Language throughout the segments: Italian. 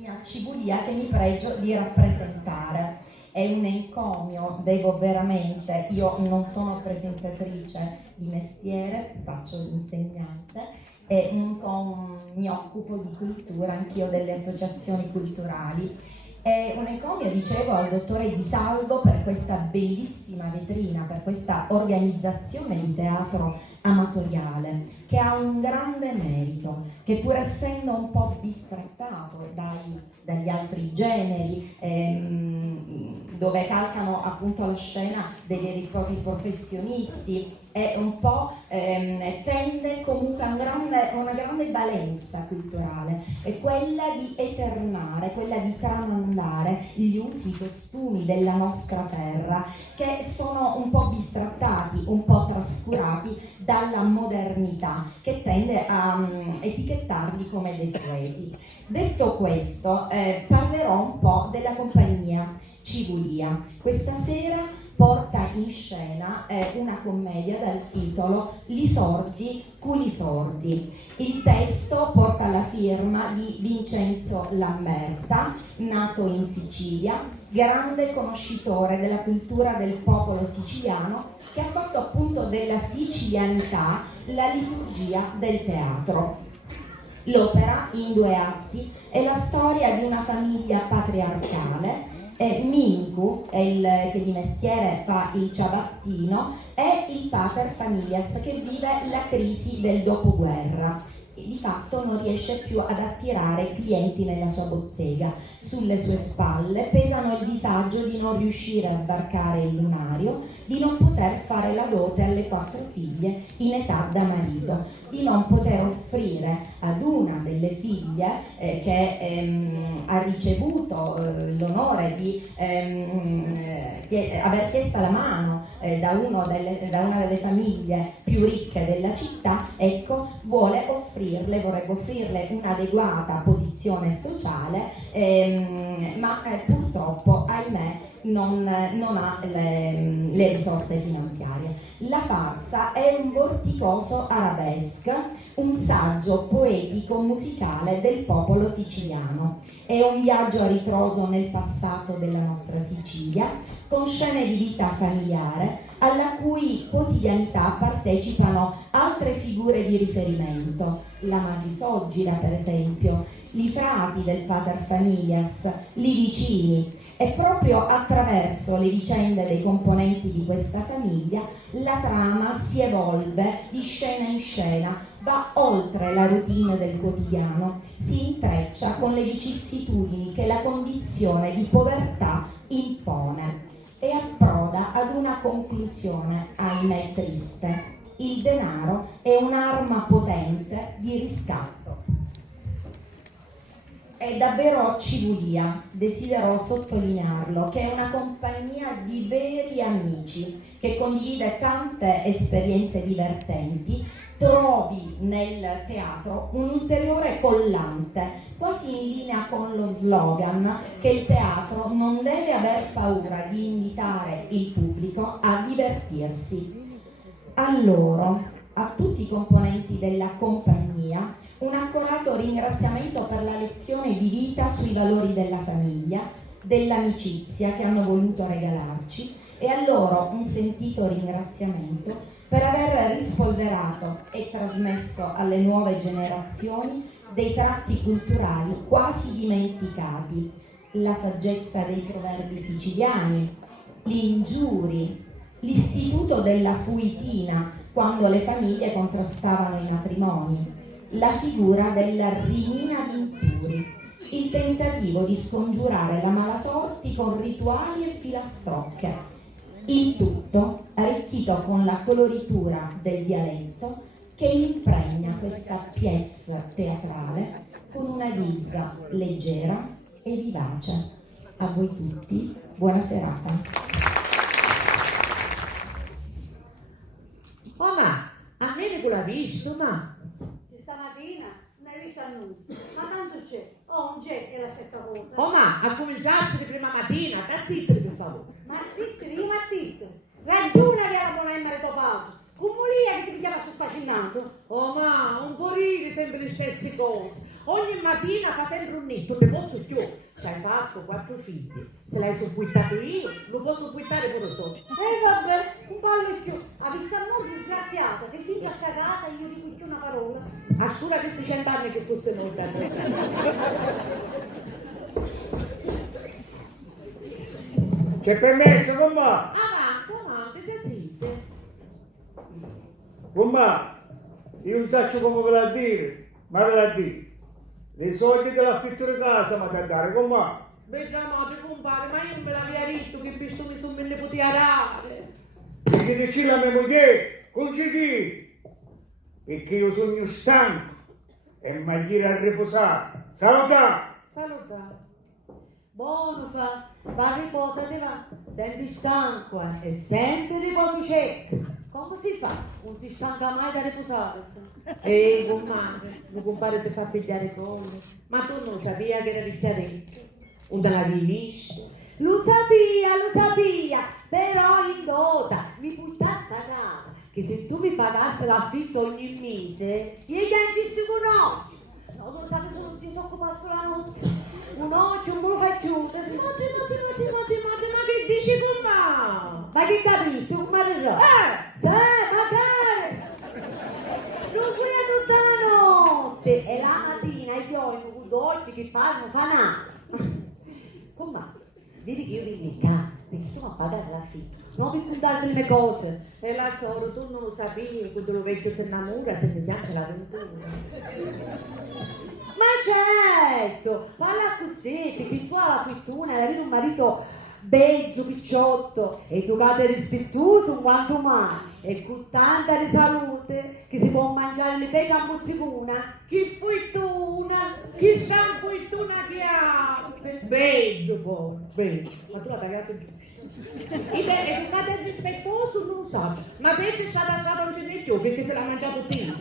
compagnia Cibulia che mi pregio di rappresentare. È un encomio, devo veramente, io non sono presentatrice di mestiere, faccio l'insegnante e mi occupo di cultura, anch'io delle associazioni culturali. È un encomio, dicevo, al dottore Di Salvo per questa bellissima vetrina, per questa organizzazione di teatro amatoriale che ha un grande merito, che pur essendo un po' bistrattato dagli altri generi, dove calcano appunto la scena dei veri e propri professionisti, è un po' tende comunque a una grande valenza culturale, è quella di eternare, quella di tramandare gli usi, i costumi della nostra terra che sono un po' bistrattati, un po' trascurati dalla modernità che tende a etichettarli come desueti. Detto questo, parlerò un po' della compagnia Cibulia. Questa sera porta in scena una commedia dal titolo Li sordi culi sordi. Il testo porta la firma di Vincenzo Lamberta, nato in Sicilia, grande conoscitore della cultura del popolo siciliano, che ha fatto appunto della sicilianità la liturgia del teatro. L'opera, in 2 atti, è la storia di una famiglia patriarcale. Minicu, che di mestiere fa il ciabattino, è il pater familias che vive la crisi del dopoguerra e di fatto non riesce più ad attirare clienti nella sua bottega. Sulle sue spalle pesano il disagio di non riuscire a sbarcare il lunario, di non poter fare la dote alle 4 figlie in età da marito, di non poter offrire ad una delle figlie che ha ricevuto l'onore di aver chiesto la mano da una delle famiglie più ricche della città, ecco, vorrebbe offrirle un'adeguata posizione sociale, ma purtroppo, ahimè, non ha le risorse finanziarie. La farsa è un vorticoso arabesque, un saggio poetico musicale del popolo siciliano. È un viaggio a ritroso nel passato della nostra Sicilia, con scene di vita familiare alla cui quotidianità partecipano altre figure di riferimento, la Madrisogira per esempio, i frati del pater familias, i vicini, e proprio attraverso le vicende dei componenti di questa famiglia la trama si evolve di scena in scena, va oltre la routine del quotidiano, si intreccia con le vicissitudini che la condizione di povertà impone e approda ad una conclusione, ahimè triste. Il denaro è un'arma potente di riscatto. È davvero Cibulia, desidero sottolinearlo, che è una compagnia di veri amici che condivide tante esperienze divertenti. Trovi nel teatro un ulteriore collante, quasi in linea con lo slogan che il teatro non deve aver paura di invitare il pubblico a divertirsi. A loro, a tutti i componenti della compagnia, un accorato ringraziamento per la lezione di vita sui valori della famiglia, dell'amicizia che hanno voluto regalarci, e a loro un sentito ringraziamento per aver rispolverato e trasmesso alle nuove generazioni dei tratti culturali quasi dimenticati, la saggezza dei proverbi siciliani, gli ingiuri, l'istituto della fuitina quando le famiglie contrastavano i matrimoni, la figura della Rimina Vinturi, il tentativo di scongiurare la malasorti con rituali e filastrocche, il tutto arricchito con la coloritura del dialetto che impregna questa pièce teatrale con una guisa leggera e vivace. A voi tutti, buona serata. Oh ma, a me che l'ha visto, ma? Stamattina non hai visto nulla, ma tanto c'è, non c'è, è la stessa cosa. Oh ma, a cominciarsi di prima mattina, sta zitto per favore. Ma zitto, ragione aveva la buona emmere topato, come lì che ti chiama sto sfacinato. Oh ma, un po' ridi sempre in queste cose. Ogni mattina fa sempre un nitto, non posso più. Ci hai fatto 4 figli, se l'hai suppuitato io, lo posso suppuitare pure tu. Vabbè, un pallo in più. Ha visto a morte disgraziata, se ti a sta casa io dico più una parola. Assura questi 100 anni che fosse molto. C'è permesso, mamma? Avanti, già siete. Mamma, io non so come ve la dire, ma ve la dire. I soldi dell'affitto di casa mi da dare, mamma. Vediamo, compare, ma io non me l'avevo detto che visto mi sono me ne potevi arare. Perché dici la mia moglie, concedi. Perché io sono stanco e mi dire a riposare. Saluta! Saluta. Buono fa, va riposa te va, sempre stanco e sempre riposo cieco. Come si fa? Non si stanca mai da riposare. Comare, mio compare ti fa pigliare collo. Ma tu non sapevi che era picchiaretto? Non te l'avevi visto? Lo sapia, però in dota mi butta sta casa, che se tu mi pagassi l'affitto ogni mese, io gli ancissi un occhio. No, tu lo sai solo che io so occupato solo la notte. Un occhio non me lo fai chiudere. Ma che dici mamma? Ma che capisci? Un marito? Magari! Non fai tutta la notte e la mattina i giorni con dolci che parlano fa nada. Come? Vedi che io vengo in casa, perché tu mi fai dare l'affitto, non per contare le mie cose. E la soro, tu non lo sapevi, quando lo vecchio si innamora, se ti piace l'avventura. Ma certo, parla così, perché tu hai la fortuna di avere un marito bello, picciotto, educato e rispettoso quanto mai, e con tanta di salute che si può mangiare le pepe a mozzicuna. Che fortuna, che san fortuna che ha. Beggio poi, beggio. Ma tu l'hai tagliato giusto. Ed è educato e rispettoso, non lo so. Ma peggio è stato non ce n'è più, perché se l'ha mangiato tutto.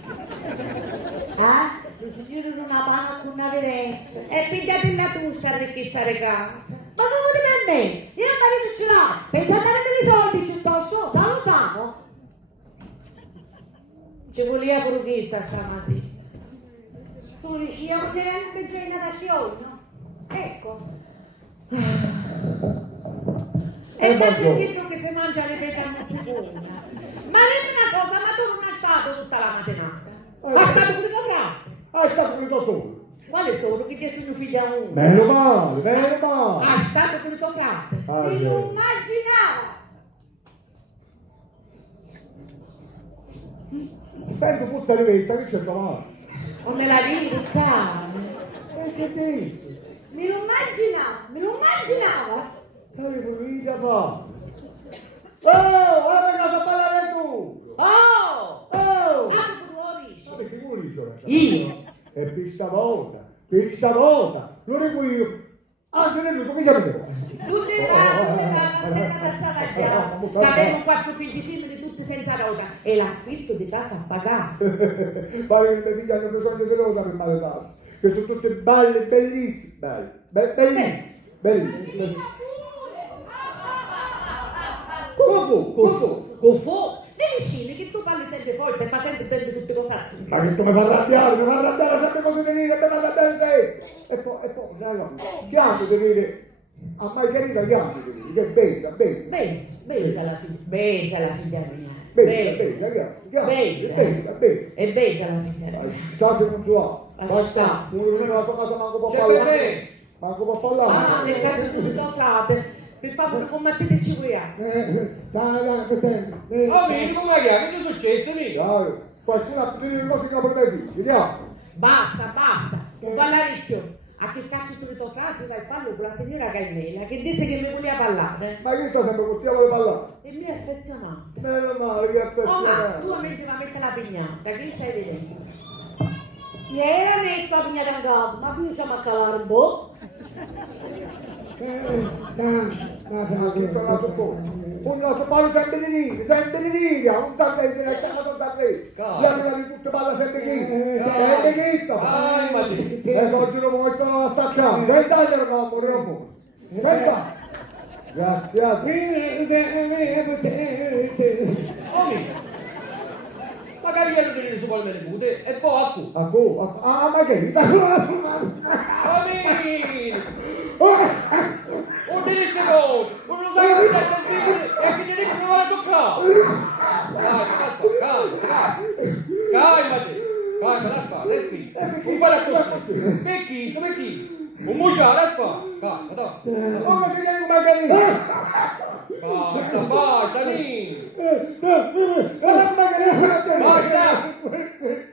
Lo signore non ha pana con una verenza. E pigliate la tu sta ricchezzare casa. Ma come dite a me? Io il marito ce l'ho, per andare per i soldi piuttosto, salutiamo. Ci voleva pure questa stamattina. Tu dici, io non era una da sciolno. Ecco. E faccio dietro che si mangia le pece a mozzicona. Ma dimmi una cosa, ma tu non hai stato tutta la mattinata? Ma stato pure tuo frate? Ah, sta pulito solo. Quale solo? Che ti sono figlia a uno? Meno male. Ah, stato pure tuo frate? Mi lo immaginava. Sento puzza di vetta, che c'è tomate? O me la vivi, caro? E che dici? Me lo immaginava. Stai pulita fa. Oh, guarda cosa ballare tu! Oh! Oh! Apri pure l'orisci. Ma perché tu dici? Io? E per stavolta, non dico io. Anche nel come chiami te? Tu ne vai, ma senta da travagliare. Che avevo 4 figli femmine tutti senza rota e l'affitto di casa a pagare. Pare che le mie figlie hanno bisogno di rosa per maritarsi, che sono tutte belle, bellissime, bellissime. Cufò? Le vicine che tu parli sempre forte e fa sempre tutte cose a tu. Ma che tu mi fa arrabbiare sempre cose di dire, mi fa arrabbiare te. E poi, raga, chiamo di dire, a Margherita chiamo di dire, che è bella. Bella la figlia mia. Bella, chiamo. È bella la figlia mia. Stasi non so, basta, Stasi. uno nella sua casa manco può parlare. Manco può parlare. Ah, nel caso sono tuo frate. Per favore, commetteteci voi. Dai, Vedi come che è successo lì? qualcuno ha potuto dire cose che per me figli, vediamo. Basta. Non parlare più. A che cazzo sono tuo frate? Vai a parlare con la signora Carmela che disse che mi voleva parlare. Ma che sta sempre col diavolo di parlare? E mi è affezionato. Meno male che è Oh, ma affezionato. tu mentre la mette la pignata, che stai vedendo? Ieri metto la pignata in capo, ma qui siamo a calare, boh. Ma che sono la sopporto? Un nostro parla sempre di riga, non sa leggere, non sa leggere. La prima di tutto parla sempre chi? E oggi non vuoi stare a staccare. Sentaglielo che amore, amore. Senta. Grazie a te. magari io non dire su quale me ne pute, e poi a tu. Ma che? Amin! Un dirisse cose, non lo sai che è sensibile e che gli dico che non vuole toccare. Calmati, calma, respiri. Non fare così. Per chi? Un musciare, calma, Come si chiama Margherita? Basta, lì. Basta!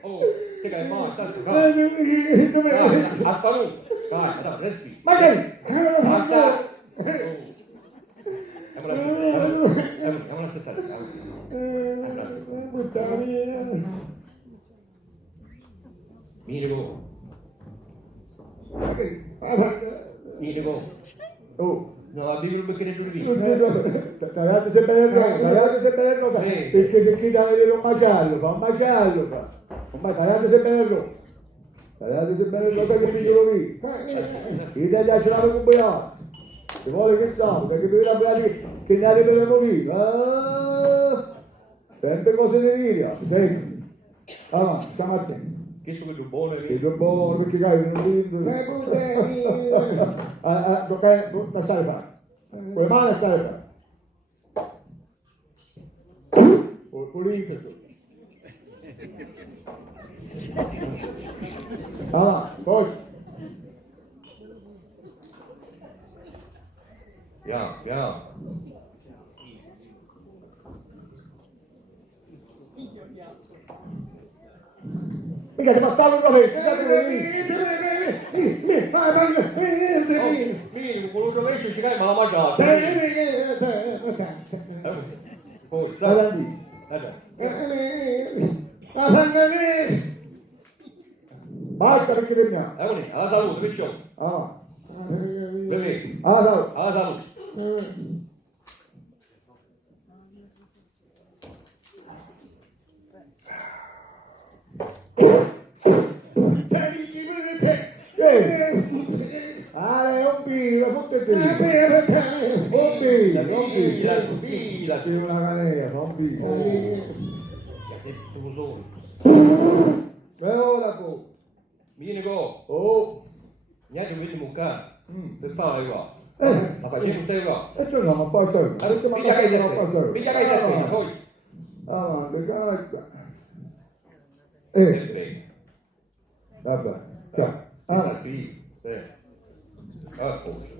Oh, te che basta, aspetta, vai, respiri. Margherita! Basta! Andiamo a settare. Buttala via. Minico. Oh, No, bevi un bicchiere di vino. tagliate sempre le rosa, perché se chi dà vedere un macello fa. Ormai tagliate sempre le rosa. Tagliate sempre le rosa che piccolo qui. I taglia ce l'hanno comprato. Se vuole che sa, perché per la che ne arriveremo qui. Sempre cose di via, sempre. Allora, stiamo attenti. Che sono più buone? Che due buoni, perché cai, non vedo. Da stare fare. Con le mani a stare fare. Con l'impeto. Allora, forza. Piano. Mica ti passavo una vez, Minimo, quello che avessi ci cai, ma la mangiata. Poi, sai? Basta perché teniamo. Eccoli, alla salute, che show. Ah, Bevi, allora, alla salute. un pilo, fotte te. Fila. Sì, una canea, fa un pilo. Che sei tu solo. E ora tu. Minimo, Oh, neanche vedi mucca. Per fare qua. eh, Ma facciamo stai qua. e tu non a fare soldi. Adesso mi Piglia che non a fare soldi. Piglia che te, poi. Avanti, cacca. Bene. Vabbè, chiaro. Sta Ah, scrivendo. Posto.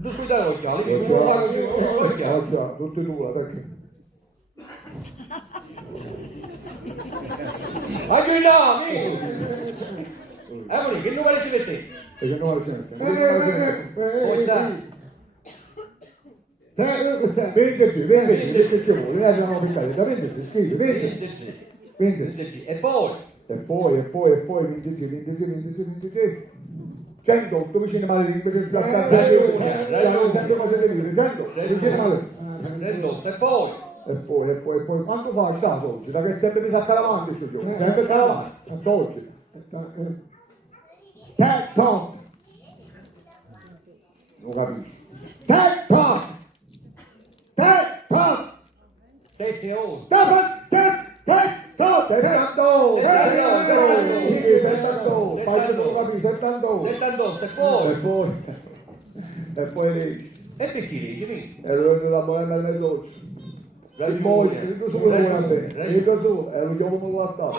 Tu scusate l'occhiale, che tu l'occhiale. occhio, tutti e due, perché? Anche là, amico. Eccoli, che numero ci metti? Perché non la sente. Forza. Venderci, che ci vuole, ne abbiamo piccato, venderci, scrivi, venderci. E poi? E poi, venderci. 100, dove ce ne male di perché sempre cose da dire, 100, dove ce ne male. 38, e poi? E poi, quando fai, sa, soldi, da che sempre mi sa calavante, sempre calavante, soldi. Tot. Non capisci. Tot. 7 ore. 78, E poi lei, e per chi dici? è venuto la buona del socio. Il mosso, dico solo che vuole bene, dico solo, è venuto come la stata.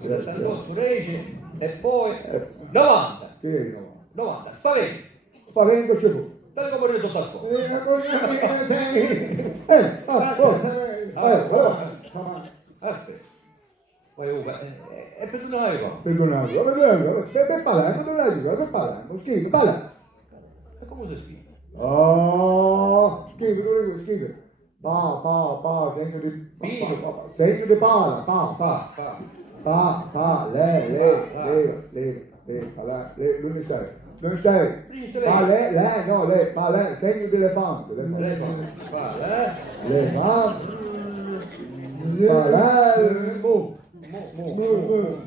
78 regi, e poi 90. Che è 90, spavento. Spavento c'è fu. Dai come volete tutta scuola. Aspetta. Poi è per una eva. Perdonate, per parlare, scrivi, parla. E come si scrive? Oh, scrivi. Pa, segno di pala, lei, lui non sai, lei, segno di elefante,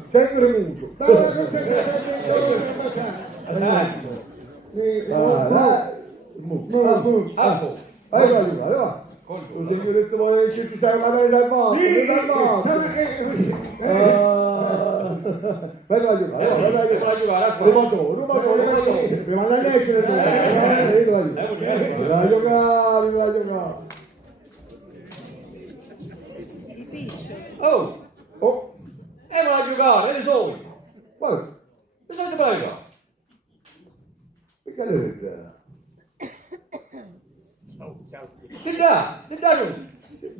segno di muto, Appo. allora, Tu signorezza vuole che ci sei una riservata, riservata. Vedo a giocare, vedo a giocare. Rubatore. Prima la leggere tu. Vedo a giocare, vedo a giocare. Oh, Oh, e non a giocare, e le soldi. guarda, Le soldi per la giocare. perché le vedete? Ti dà non. Ti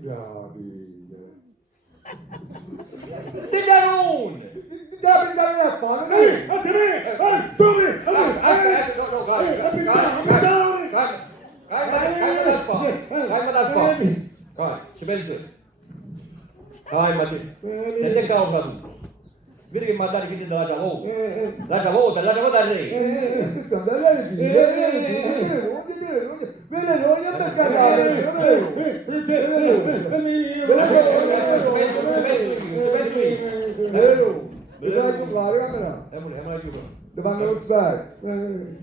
dà non. Ti dà per dare la spalla? A te, dove? Aspetta, no, calma da spalla. Calma, ci pensi. Calmati. Senti che causa tu. Vedi che mandare i figli della Giavota. La Giavota al re. Questo è andato a dire, non è bisogna giocare, camera. Le fanno lo specchio,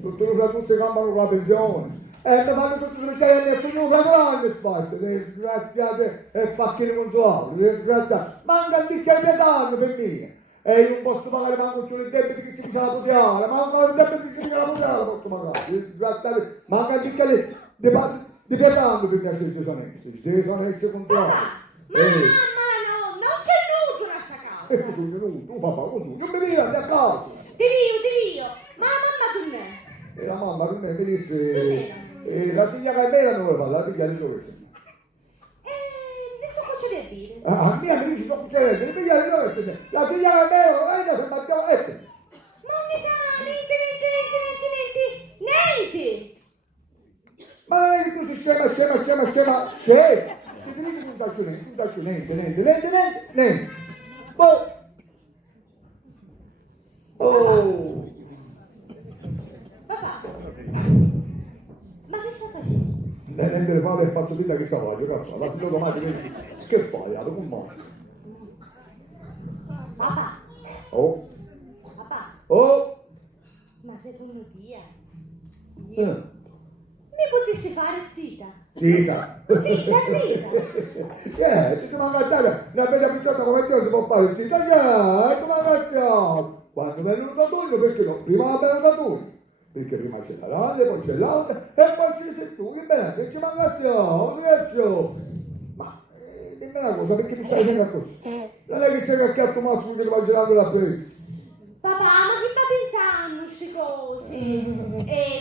tutti lo sanno, si campano con la pensione. E lo fanno tutti sul chiede, nessuno lo sa grande specchio, dei sgraziate e facchine consolati, dei sgraziati. Manca un bicchiere di danno per me. E io non posso pagare manco il debito che ci bisogna pudiare, manco il debito che ci bisogna pudiare, posso pagare. Dei sgraziati, manca un bicchiere di pedando per me, se sono ex consolati. Mamma, no, non c'è nudo in questa casa. E così, tu papà, così, non mi vieni a casa. Ti dio. Ma la mamma tu ne? E la mamma non è venisse, la signora Carmela non lo fa, la figlia di dove sei? Nessuno c'è da dire. A mia mi dice, non c'è, la figlia di dove sei? La signora Carmela, lei se Matteo Este. Non mi sa, niente. Ma lei tu sei scema. Se ti dico che non faccio niente. Boh. Oh. Papà, ma che sta facendo? Nel fare il faccio vita che c'ha che fa? La figlia domani che fai? Come mai? Papà, Oh. ma secondo te Eh. mi potessi fare zita? Zitta. Zitta. Ti sono ammazzata, una bella picciotta come te si può fare zitta, ti sono ammazzato. Quando è venuto turno, perché no? Prima è venuto turno. Perché prima c'è la grande, poi c'è l'altra, e poi ci sei tu, che bene, che ci mangaziamo, riesco. Ma, dimmi una cosa, perché mi stai dicendo così? Non è che c'è cacchiato Massimo che ti va girando la presa. Papà, ma che sta pensando queste cose?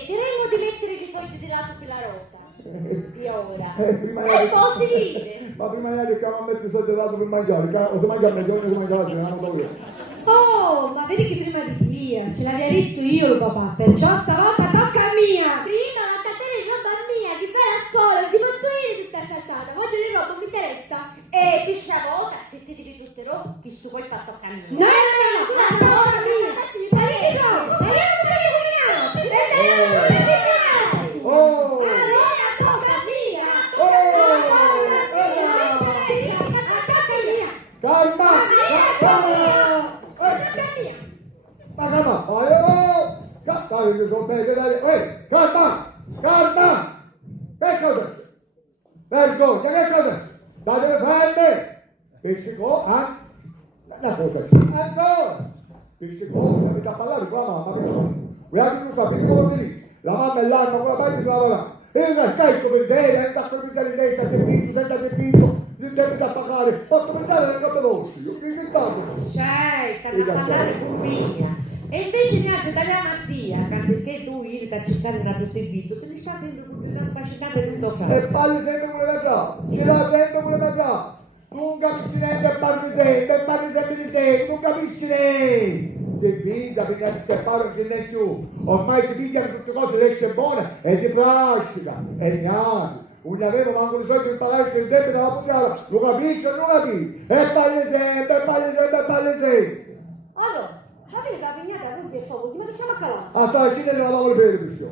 Diremmo di mettere i soldi di lato per la rota. Di ora. E poi si vive. Ma prima di che a mettere i soldi al lato per mangiare, o se mangia a mezzogiorno si mangia la sera, non lo vedo. Oh, ma vedi che prima di via, ce l'avevo detto io papà, perciò stavolta tocca a mia! Prima la catena di roba mia, che vai a scuola, non ci posso dire tutta sta alzata, voglio di roba, mi interessa. E pisciavo, cazzetti di tutte robe, che sto poi fatto a cammino. No, la tocca a mia! Ma che proprio? Ma io non ce l'ho Oh! allora tocca a mia! Calma! Ma calma, calma, che sono bene, dai, calma! Che cosa? Vergogna, che cosa? State ferme! Pescico, una cosa c'è, ancora! Pescico, avete a parlare con la mamma, perché guardate che non fa, perché come ti dici? La mamma è là, con la parte di lavorare. E una cazzo per te, sta con il lei, senza servizio, il debito a pagare, posso pensare alle robe dolci, che tanto? Stanno a parlare con mia. E invece mi ha da la Mattia, anziché tu ir a cercare un altro servizio, te ne sta sempre con una sfascinata e tutto fa. E parli sempre con le già, ce l'ha sempre con le già. Non capisci niente e parli sempre di sé, non capisci niente. Si piglia, bisogna di scappare, non ce n'è più. Ormai si piglia tutte cose, l'esce buona e di plastica, e niente. Non ne avevo manco i soldi per pagare il debito della pugnala, lo capisci o non capisci? E parli sempre. Allora, avete la pignata con te fuoco, ma che c'è a calare? A stare vicino e ne lavavo le pere, perché.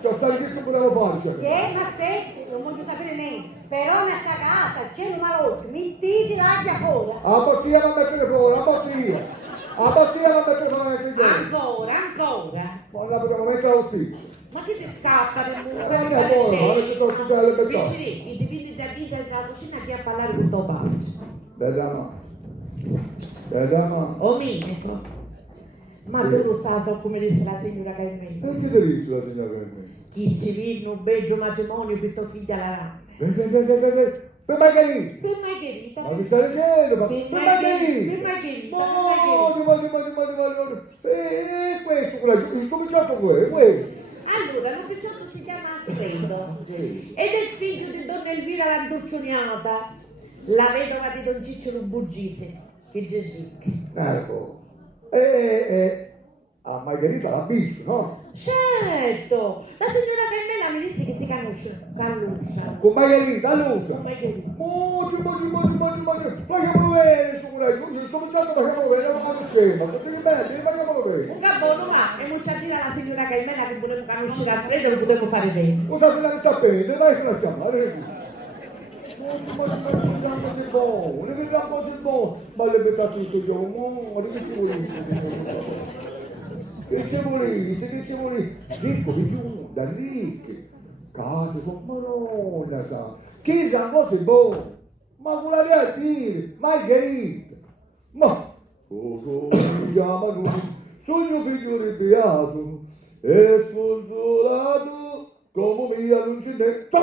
Cioè, stare questo potevo fare, cioè. Ma se, non voglio sapere niente, però in questa casa c'è una lotta, mettete l'aria fuori. A bottiglia non mettere fuori, a bottiglia non mettere fuori anche dentro. Ancora. Ma la potevo mettere allo spizio. Ma che ti scappa? Non è buono, non ci sto scusando le bettone. Vicini, i dipinti giardino della cucina che a parlare con tuo padre. Vediamo. O Minico. Ma tu lo sai so come dice la signora Carmela. E che ti dice la signora Carmela? Chi ci vive un bello matrimonio per tuo figlio alla rana. Per Margherita! Per Margherita. Ma mi stai dicendo? Per Per Margherita. Margherita! Per Margherita. E questo, il cominciato questo. Allora, lo picciotto si chiama Alfredo ed è il figlio di donna Elvira Landorcioniata, la vedova di Don Cicciolo Burgese, che Gesù. Ecco. A Margherita la bici, no? Certo, la signora Carmela mi disse che si canuscia. Con Margherita, Lucia. Con Margherita. Facciamolo bene, il cominciato facciamolo bene, non fanno scema, tutti i belli, facciamolo bene. Un capono, ma e non ci dire alla signora Carmela che volevamo conoscere Alfredo, lo potremmo fare bene. Cosa se la sapete? Vai che la chiamare. Ma se buono, ne vediamo se buono. Ma le mettate sto gioco, ma che ci volete? Che ci volete? Ricco di più, da ricchi. Case con Madonna, sa. Che sa cose buone. Ma volete a dire, Margherita. Ma, cosa si chiama lui? Sogno figlio beato, e sponsolato, come via l'uncinetto.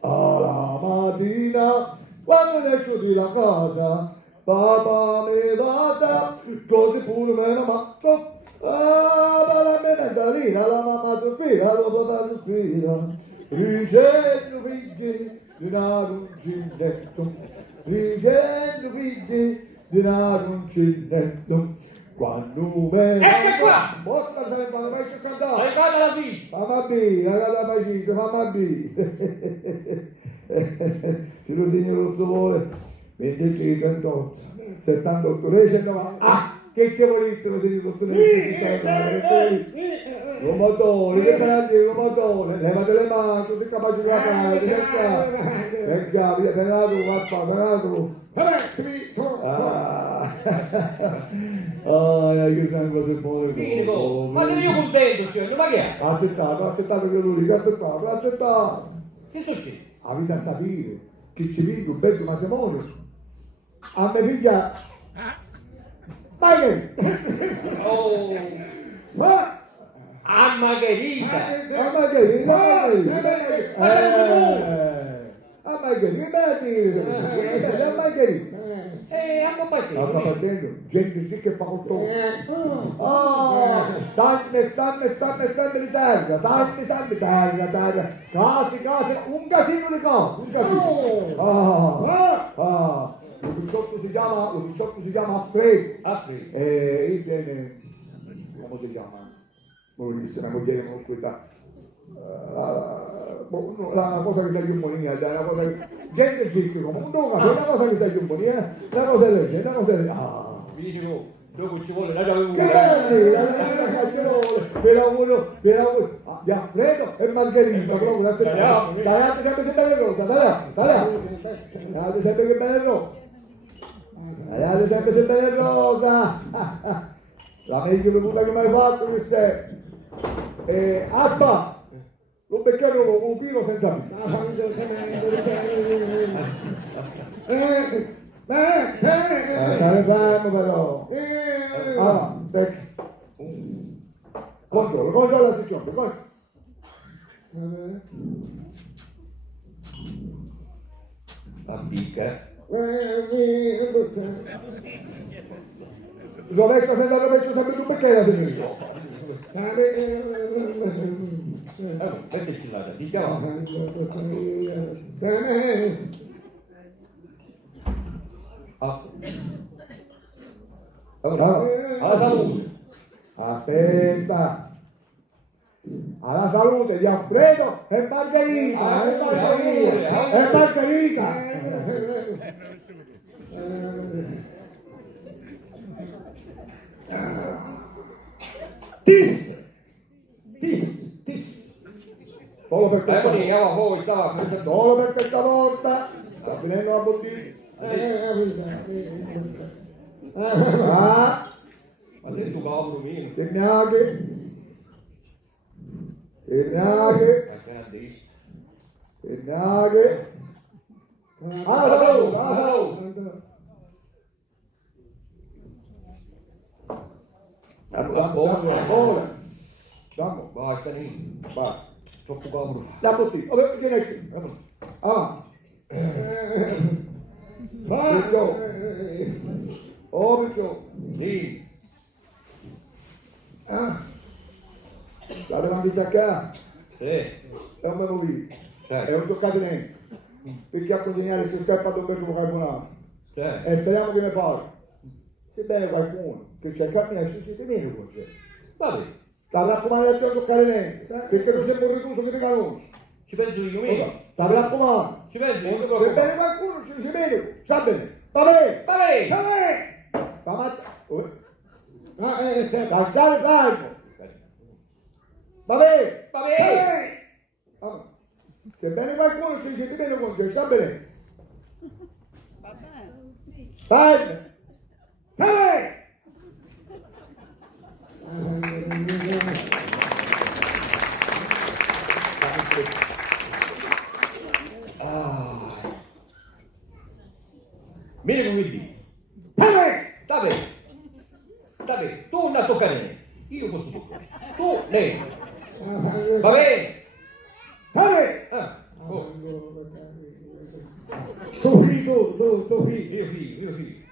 Alla mattina, quando ne esco di la casa, papà mi bacia, così pure me la matto. Ah, la mezzalina, la mamma sospira, lo papà sospira. Dicendo figli di dare un cilletto, dicendo figli di dare un cilletto. Quando me... Ecco qua! Porta sempre, non vai a scandare. Regala la ficha! Mamma B, la faccia, mamma B. Se lo segno rosso vuole, 23, 38, 78, lei 190. Ah, che ci volesse lo segno rosso lo motore, che tagli, lo motore, levate le mani, sei capace di lavorare, è chiaro, via, te la tu, va tu. Che sangue se muore. Minico, ma te io contento, signore, ma che è? Ha accettato che lui, ha accettato. Che succede? Avete a sapere che ci vive un bel matrimonio. A mia figlia... Margherita! Oh! Ma... A Margherita! A Margherita! A Margherita! Hanno partito. Sta partendo, gente sì che fa cotto. Stanno di terra, santi terra. Case, un casino di cose, un casino. Lo picciotto si chiama Alfredo. Alfredo. E viene, come si chiama? Non lo disse, una moglie non lo ascolta. La cosa che sa Giummonia, una cosa che... Gente ricca come un dono, una cosa che sa Giummonia, una cosa legge, una cosa legge. Minico, dopo ci vuole la giave Che belli, la per lavoro di Alfredo e Margherita, proprio la stessa. Tagliate sempre se belle rosa, tagliate sempre che belle rosa. Tagliate sempre se belle rosa. La meglio bevuta che mi hai fatto questa è. Aspa! Lo becchiamo con un pino senza pino. Stare fermo però. Allora, becca. Controlla la situazione. La picca. Sono vecchio senza il vecchio sempre tu perché la sinistra? Metteci là, ti chiamo. Alla salute. Aspetta. Alla salute di Alfredo e Margherita. E Margherita. Tis. Solo per questa volta. Solo per questa volta. Sta finendo la bottiglia. Ma sei tu cavolo mio. Che neanche. Ma che ne dici? Che neanche. salute. Vamos. Basta lì, basta. Troppo cavolo. La botti. Vabbè, che ne è? Ah. Perciò. Oh, perciò. Lì. Ah. La davanti a qua. Sì. È un meno lì. Certo. È un toccato niente. Perché a consegnare si scappa da un bel carbonato. Certo. E speriamo che ne parli. Se bene qualcuno che c'è il cammino ci meno con te. Vabbè, Sta raccomando a toccare niente. Perché non sei un ricuso che ti conosci. ci penso io mica. Sta raccomando. Ci penso io Se bene qualcuno ci vede. Sa bene. Va bene. Vabbè. Va bene. Stamattina. Dai, stai fermo. Va bene. Vabbè. Allora, se bene qualcuno ci dice di meno con te, sa bene. Va bene. Fermo. Va bene. Vieni con il dito. Va bene. Vabbè, tu non a toccare niente. Io posso toccare. Tu, lei. Va bene. Va bene. Oh. Tu figlio. Io figlio.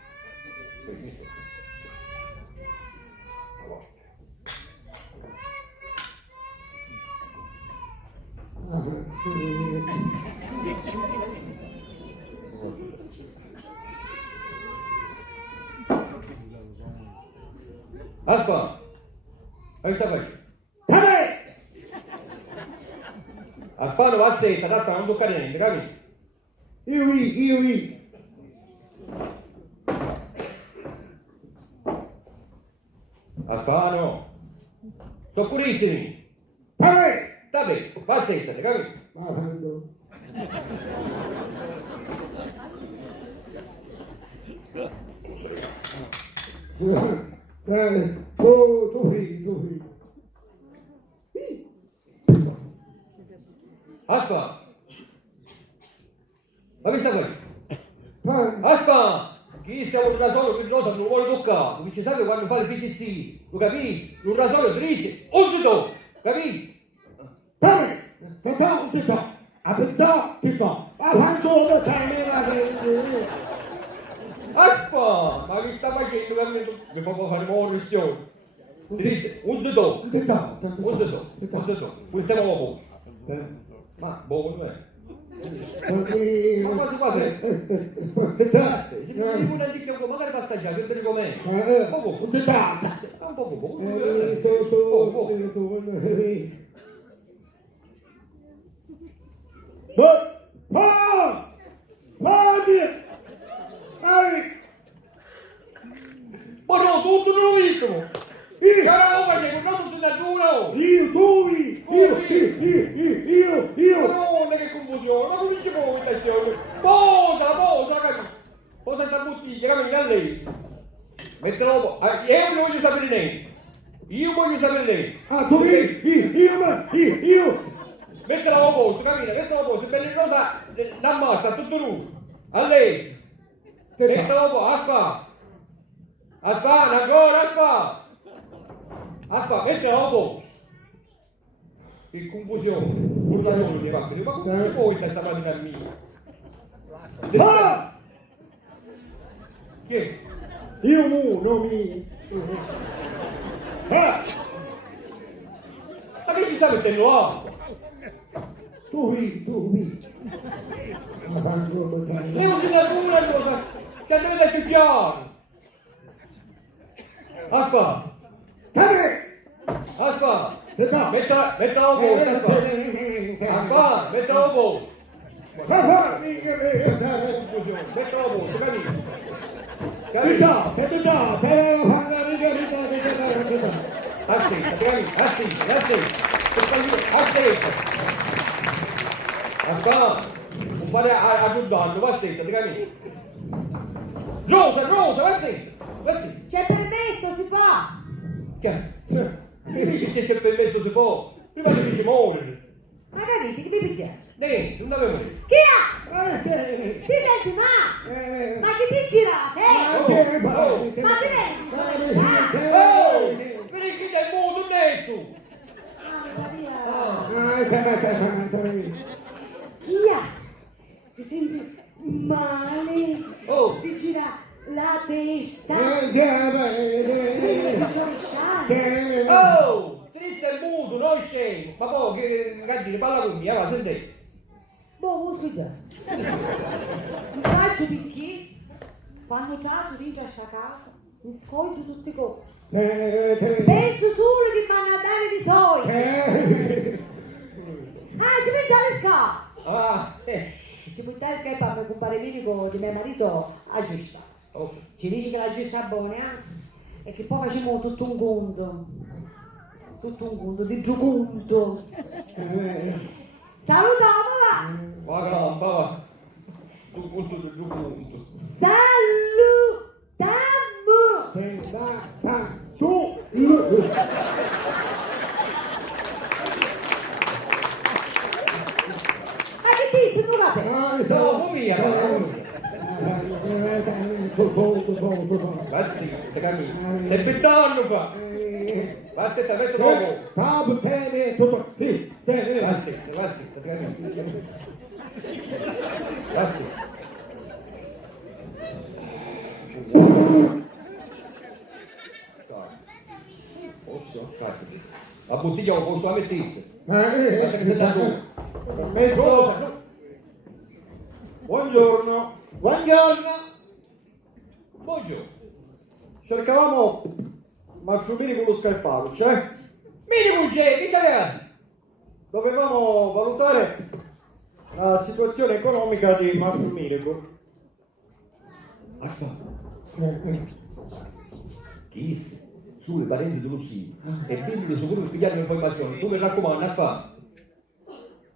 Aspa, hai sta facendo? Va bene. Aspa non va a setta, Aspa non toccare niente, capito? Io vi. Aspano, sono purissimi. Va bene. Vabbè, va a setta, capito? Ma quando? Tu figlio. Aspa, ma che sta facendo? Va. Aspa, chi sta con il rasoio per rosa non lo vuole toccare, come ci sa quando fa le figlie sì, lo capisci? Un rasoio triste, un si tocca, capisci? Va bene. Tito. Aspetta, Tito. Quanto lo termina? Aspa, ma che sta facendo veramente? Mi fa fare una questione. Triste, un si tocca, un si tocca, un stiamo a poco. Ma, boh, non è. Ma quasi. Se ti dico una dica, magari passaggiare, che te ne com'è? Poco. Un poco. Ma no, tutto non lo visto! Caraca, ma c'è qualcosa sulla dura! Madonna, che confusione! Ma come ci può questa storia? Posa sta bottiglia, cammina a lei! Mettelo un po'. Io non voglio sapere niente! Mettila a posto, cammina, se bello rosa l'ammazza tutto nu! A lei! Mettila a posto, Aspa, ancora, Aspa, mettila a posto! Che confusione! Non da solo mi va bene, ma come puoi questa pratica mia? Che? Io non mi. Ma che si sta mettendo acqua? Tu vi. Lei non si dà nulla cosa, se deve dare più chiaro. Aspa, mettila a posto, Aspa, mettila a posto. Confusione, mettila a posto, capito? Aspa, non fare a giudarlo, va a setta, ti capisci? Rosa, va a setta. C'è permesso, si fa! Che dici se c'è permesso si può? Prima ti dici morire. Ma capite, che devi pigliare? Niente, non avevo detto. Chi ha? Ti senti ma chi ti girate? Ma ti vedi? Oh! Vedi chi è muto, nessuno! Chi ha? Ti senti male? Oh! Ti gira la testa? Devi lasciare? Oh! Triste è muto, non scemo! Ma poi, che dire, parla con me, va, senti! Boh, scusa. Mi faccio perché quando già si vince a sta casa mi scoglio tutte cose. Penso solo che vanno a dare di soldi. Ci metto le scarpe. Ah! Ci metto le scarpe a mio compare Minico di mio marito aggiusta. Ok. Ci dice che la giusta buona e che poi facciamo tutto un conto di giuconto. Salutiamola! Va gamba, va! Tu punto, tu punto! Salutiamo! Ma che dici, scusate? No, mia! Va sì, te cammini! Sei 20 anni fa! Va sì, te metto dopo! Va sì, te cammini! Va sì! Scarpe. La bottiglia lo posso la mettiste. Basta che sei dato. Permesso? Buongiorno. Buongiorno. Cercavamo Massumini con lo scarpato, c'è? Minimo c'è, chi sapeva? Dovevamo valutare la situazione economica di Massumini. Aspetta. Chi? Sulle parenti dello zio. E quindi sicuro per pigliare l'informazione. Tu mi raccomando, aspetta.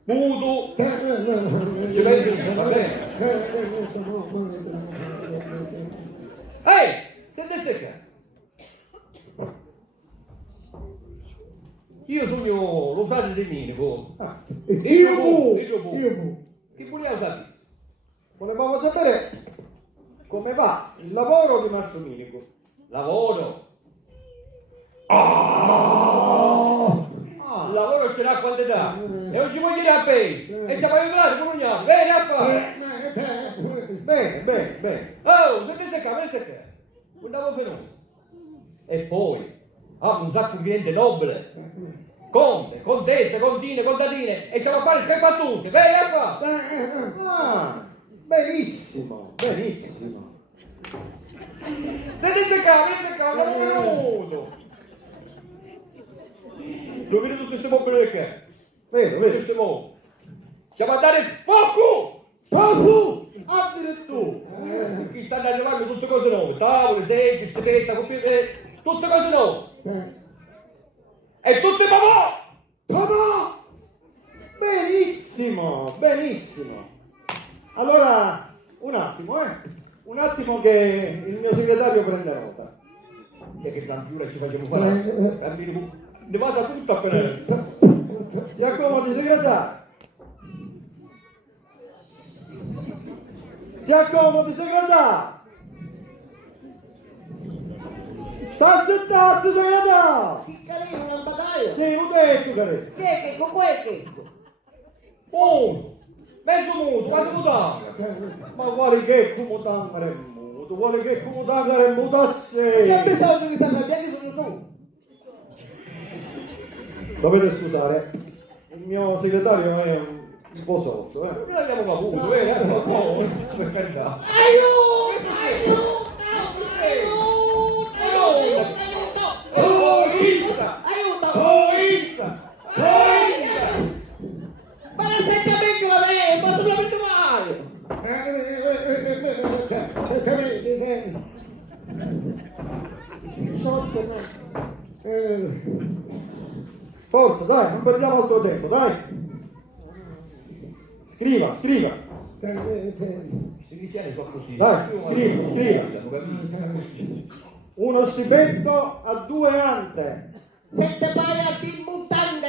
Muto. Ce l'hai finito, va bene? Ehi! Senti secca. Io sono lo frate di Minico. Io Che voleva sapere? volevamo sapere come va il lavoro di Massumini. Lavoro. Il lavoro ce l'ha a quantità. E non ci voglio dire a pay. E siamo aiutati con un gnamo. Vieni a fare. Bene. Oh, senti secca, vieni secca. Un lavoro fenomeno. E poi, un sacco di cliente nobile. Conte, contesse, contine, contatine. E siamo a fare scherzo a tutti. Vieni a fare. Benissimo. Senti secca, un lavoro venuto. Lo vedo tutte queste mobili del che? Vedo. Tutte queste mobili. Siamo a dare fuoco! Addirittura. Qui stanno arrivando tutte cose nuove. Tavole, seggi, stepetta, computer, tutte cose nuove. E tutte papà! Benissimo. Allora, un attimo che il mio segretario prende nota. Che plantura ci facciamo fare? Cammini, ne passa tutto appena. Si accomodi segretario. Sta settasse segretario. Chi carino un lampadaio? Sì, ho detto che. Che? Con quel che? Muto! Mezzo muto, quasi mutando! Ma vuole che comutangare muto? Vuole che comutangare mutasse? Che bisogno di sapere che sono su? Dovete scusare, il mio segretario è un po' sotto, Noi l'abbiamo avuto, per carità! Ma non senti a me che la vedo, ma solamente male! Sotto me. Forza, dai, non perdiamo altro tempo, dai. Scriva. Questi cristiani sono così. Dai, scriva. Uno stipendio a 2 ante. 7 paia di mutande!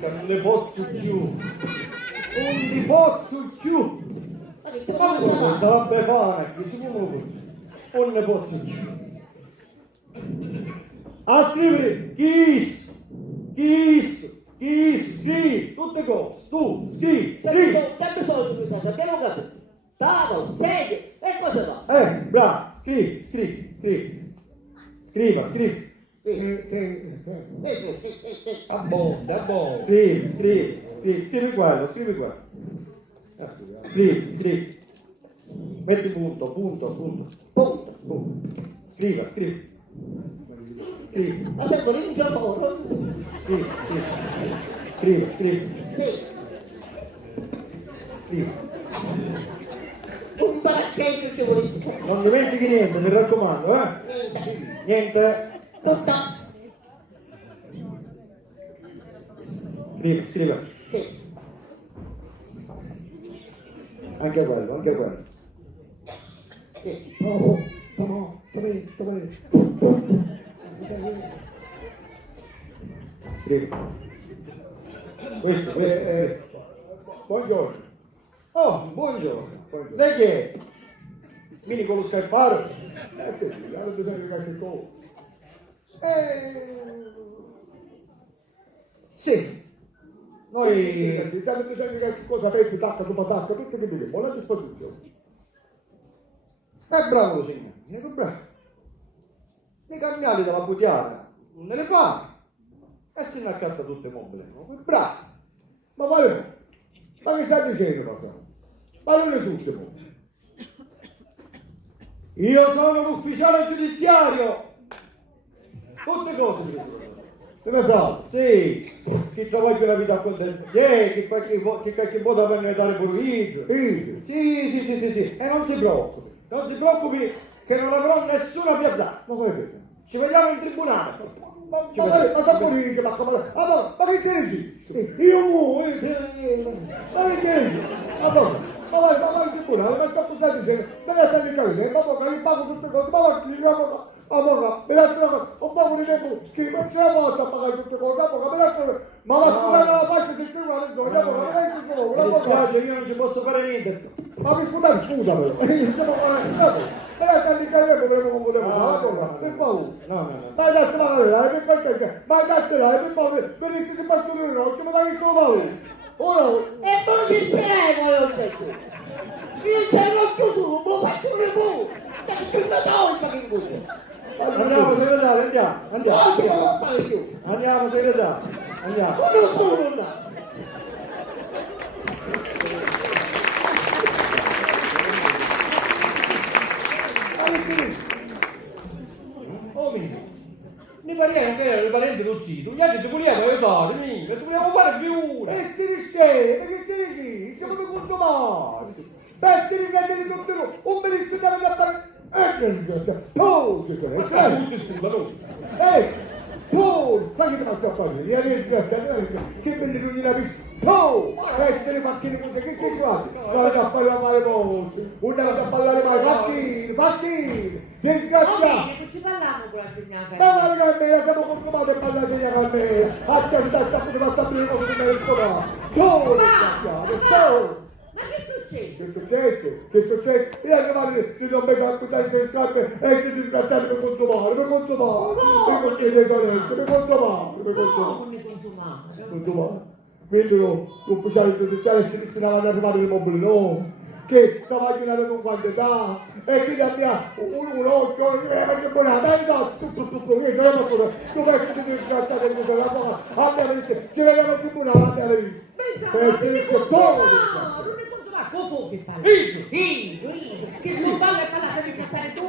Non ne posso più. Un di pozzo più. Ma che te Ma lo come sa? da befana, che si muovono tutti. Un ne pozzo più. A scrivere, chi scrivi, tutte cose, tu, scrivi. Sempre solito che sa, abbiamo capito. Tavolo, sedie, e cosa va? Bravo, scrivi. Scriva. Sì. Abbonda. Scrivi quello. Scrivi. Metti punto. Scriva. Ma sento l'ingiaforo? Scriva. Sì. Un baracchetto ci volessi. Non dimentichi niente, mi raccomando, Niente. Tutta. Scriva. Sì. Anche quello. Sì. Scriva. Questo. Buongiorno. Oh, buongiorno. Lei chi è? Vieni con lo scarparo? Sì, hanno bisogno di qualche cosa. Sì. Noi... Se hanno bisogno di qualche cosa, aperti, tacca, sopra tacca, tutto che dobbiamo, buona disposizione. È bravo, signore. Dico bravo. Mi cambiate dalla butiara, non ne paga. E se ne accatta tutte le mobili. Bravo. Ma vale, ma che stai dicendo, papà? Ma non esiste, mo. Io sono l'ufficiale giudiziario. Tutte cose, Presidente. Che ne fate? Sì, chi trova più la vita con del... che qualche volta vengono a dare pure video. Sì. E non si preoccupi che non avrò nessuna pietà. Ma come vedete? Ci vediamo in tribunale. Ma che dice? Ma che dici? Io muoio, ma che dici? Ma vai in tribunale, ma sto dicendo, non è stato capire, ma poi che pago tutte cose, ma va chi, mi lascio un po' di tempo, che non ce la posso a pagare tutte cose, ma va scusate la faccia se c'è una vergogna, Mi dispiace, io non ci posso fare niente. ma mi scusate, scusa però, ma tanti carriere potremmo fare, per paura. No. Ma adesso per qualche ma adesso per paura, per il si battono in occhio, ma che sono paura? Ora, E poi ci saremo, io ho detto. Io c'è l'occhio su, me lo faccio un remo. Che tu mi dai, ma che buccia. Andiamo, segretario, andiamo. Non ce la devo fare più. Andiamo, segretario, andiamo. Ma non sono andato. mi pareva che erano i parenti così, tu gli altri ti volevano aiutare, mica, ti volevamo fare figure. E ti risce, perché ti dici? Siamo dei consumati. Beh, ti richiedi tutti un ministro deve appare. Che scusa, tu ci sono, tutti scusano. Tu, ma che ti faccio a parlare? Gli amici disgraziati, che belli tu gli capisci? Tu, te ne facchini così, che ci sono? Non da parlare voce, non da parlare mai, facchini, disgraziati. Non ci parliamo con la segnata. Ma guarda che me la siamo consumati e parlate di con me. A te sta tutto fatto a dire cose come il suono. Tu, disgraziato, tu. Ma che succede? Che è successo? Io arrivare di non mettere a tutte le scarpe e si disgraziati per consumare. Per così le solenze, per Come consumare? Quindi l'ufficiale giudiziario ci destinava ad arrivare nei mobili, no? Che stava in quantità e quindi abbiamo un occhio, tu vesti di disgraziati di questa cosa, abbiamo visto, ci vediamo al tribunale, abbiamo visto. Non mi consumare, cosa che parla? Io, che sto ballo e parla sempre di stare tu.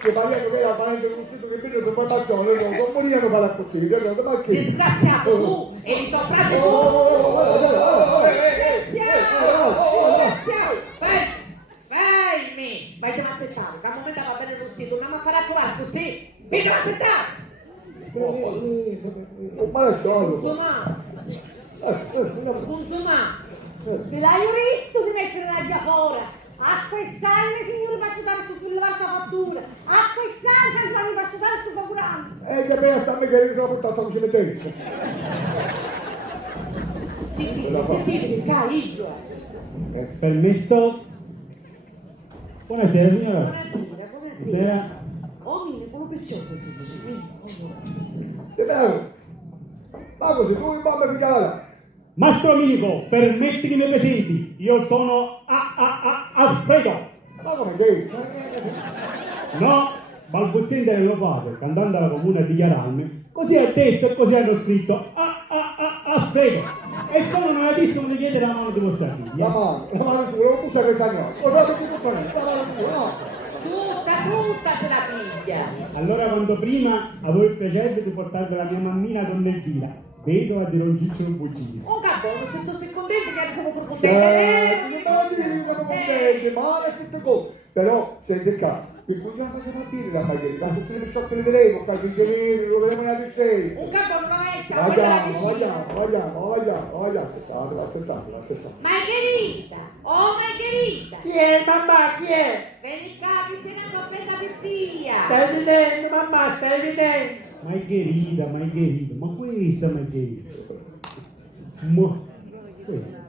Che parliamo che era parente di un sito che viene per formazione, non vogliamo fare così, ma che? Disgraziato tu e il tuo frate tu. Fermi! Vai a settare, che al momento va bene non si torniamo a fare a trovare così. Vai a settare! Ma lascialo. Consumare! Me l'hai detto di mettere la diafora. A quest'anno, signore, posso dare sulla vostra fattura. A quest'anno, Sant'Anni, posso dare sto favorando. E che pensa a me che si va a portare a San Cimitero? Zittire, caiccio. Permesso? Buonasera signora. Buonasera. Buonasera. Oh, mille, come piccolo tu dici? Che bello! Ma così, tu in bomba figata! Mastro Minico, permetti che mi presenti. Io sono Alfredo. Ma come che? No, balbuziente del mio padre, cantando alla comune a dichiararmi. Così ha detto e così hanno scritto Alfredo. E sono onoratissimo di chiedere la mano di vostra La figlia. mano su, non può che signore. Lo fate tutto lì, la mano su, no? Tutta se la piglia. Allora quanto prima avevo il piacere di portarvi la mia mammina Donna Elvira, vedova di Don Ciccio Buccis. Oh, capo, se tu sei contento che siamo pure contenti. Ma siamo contenti, male e tutte cose. Però, senti qua, per cui già facciamo a dire la Margherita, tutti i ciò che le vedremo, fai i ceneri, lo vedremo nella princesa. Un capo non è Vogliamo, aspettate. Margherita, oh Margherita. Chi è mamma? Chi è? Vieni qua, che c'è una sorpresa per tia. Stai venendo, mamma, stai venendo. Margherita, ma questa Margherita? Ma questa?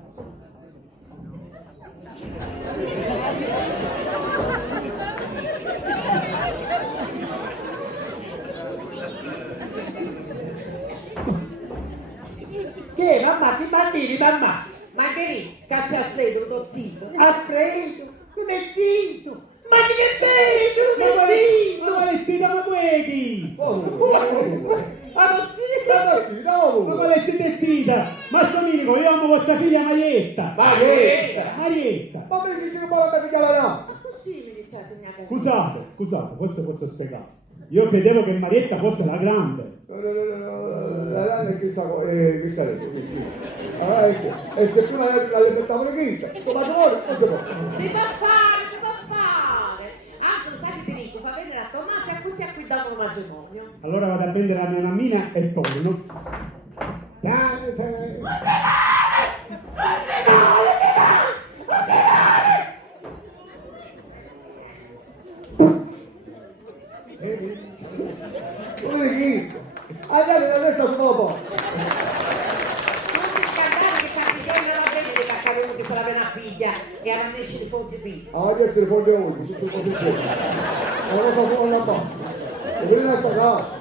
Che mamma? Ti bambini, mamma? Margherita, caccia Alfredo, lo do zitto. Alfredo, non è zitto. Ma che bello, non è zitto. Ma quale zitto, ma quelli? Ma non zitto. Ma quale zitto è zitta? Mastro Minico, io amo vostra figlia Marietta. Marietta. Ma mi dici che poi la figlia là? Ma così mi sta segnando. Scusate, forse posso spiegare. Io credevo che Marietta fosse la grande. La grande è chissà che sarebbe. E se prima la aspettavo le chissà, insomma, non si può. Si può fare. Anzi, lo sai che ti dico, fa venire a Tommaso e così acquidiamo un matrimonio. Allora vado a prendere la mia mammina e torno. Come chissà? Andate adesso dopo. Non ti scandare che capitano va bene di caccare uno che se la viene a piglia e a esce di fonte qui. Adesso le fonde oggi, tutte cose insieme. Una cosa fuori la bassa. E vieni nella sua casa.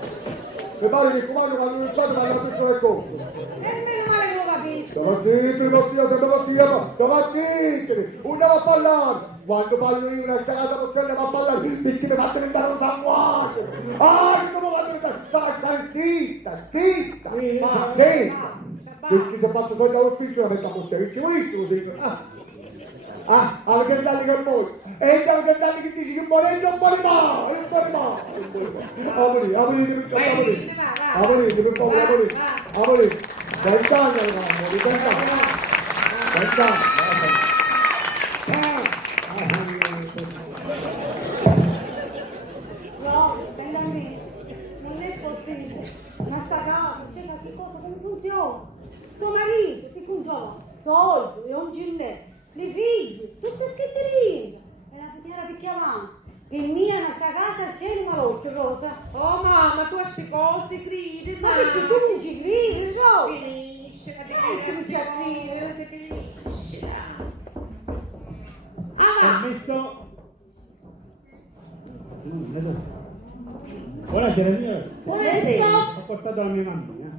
E pare che comando quando non state vanno a questo del conto. Nemmeno male che lo capisco. Stava zitti, pazzia, stava zitti. Non andiamo a parlare. Quando parlo io in questa casa non andiamo a parlare perché mi fate diventare un sanguaggio. Che come fate diventare? Stai zitta. Perché si è fatto togliere l'ufficio la metta a bocciare. Ci ho visto così. Anche Dalli che muore. E anche Dalli che dici che muore e non muore mai. Aprite. Vent'anni, No, senta a me, non è possibile. Ma sta casa, c'è qualche cosa che non funziona. Tuo marito, che funziona? Soldi, e un ginnetto, le figlie, tutte schitterine. Era perché avanti. Per mia, ma sta casa c'è un malocchio, Rosa. Oh mamma, tu a queste cose credi, Ma perché tu non ci credi, so? Finisce, Comincia a credere. si finisce. Permesso? Buonasera signora. Buonasera. Ho portato la mia mammina.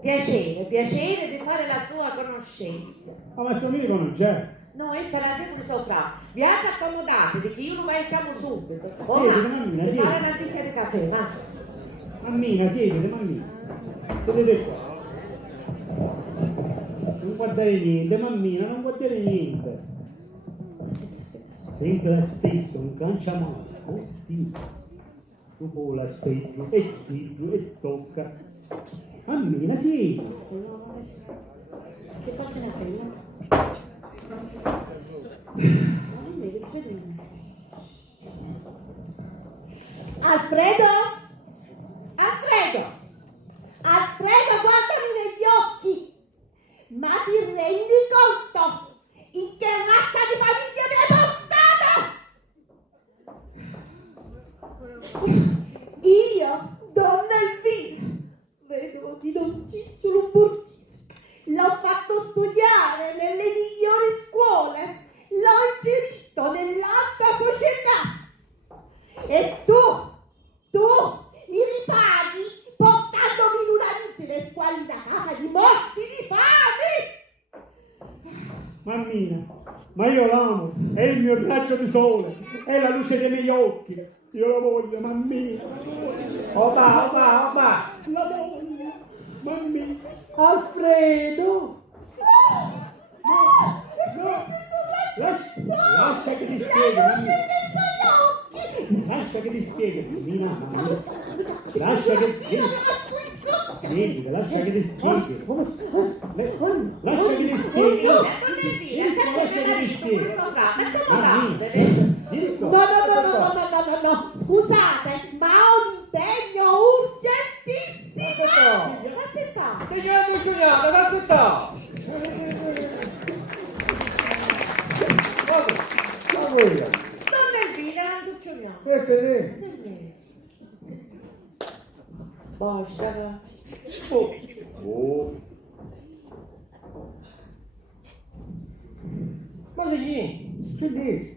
Piacere di fare la sua conoscenza. Ma Mastro Minico non c'è. No, ecco la gente non soffra. Viaggia accomodate perché io lo mettiamo subito. Siete, mammina, di siete. fare una ticchia di caffè, va. Mammina, siete, mammina. Sedete qua. Non guardare niente, mammina, non guardare niente. Sempre la stessa, un canciamano, così. Dopo l'azzeggio e tiro e tocca. Mammina, siete. Che faccio una segna? Alfredo, guardami negli occhi, ma ti rendi conto in che razza di famiglia mi hai studiare nelle migliori scuole, l'ho inserito nell'alta società. E tu mi ripaghi portandomi in una visita squallida casa di morti di fame. Mammina, ma io l'amo, è il mio raggio di sole, è la luce dei miei occhi. Io la voglio, mammina. Oma. La voglio, mammina. Alfredo. No, lascia che ti spieghi, mammina. Lascia che ti spieghi, mammina. Lascia che ti spieghi, lascia che ti spieghi. Lascia che ti spieghi. Lascia che ti spieghi. No, scusate, ma ho un impegno urgentissimo. Signore Giuliano, aspetta! Ma quella, Donna Elvira, la induccioniamo. questo è lei. Basta. Oh. Ma sei chi? C'è lì.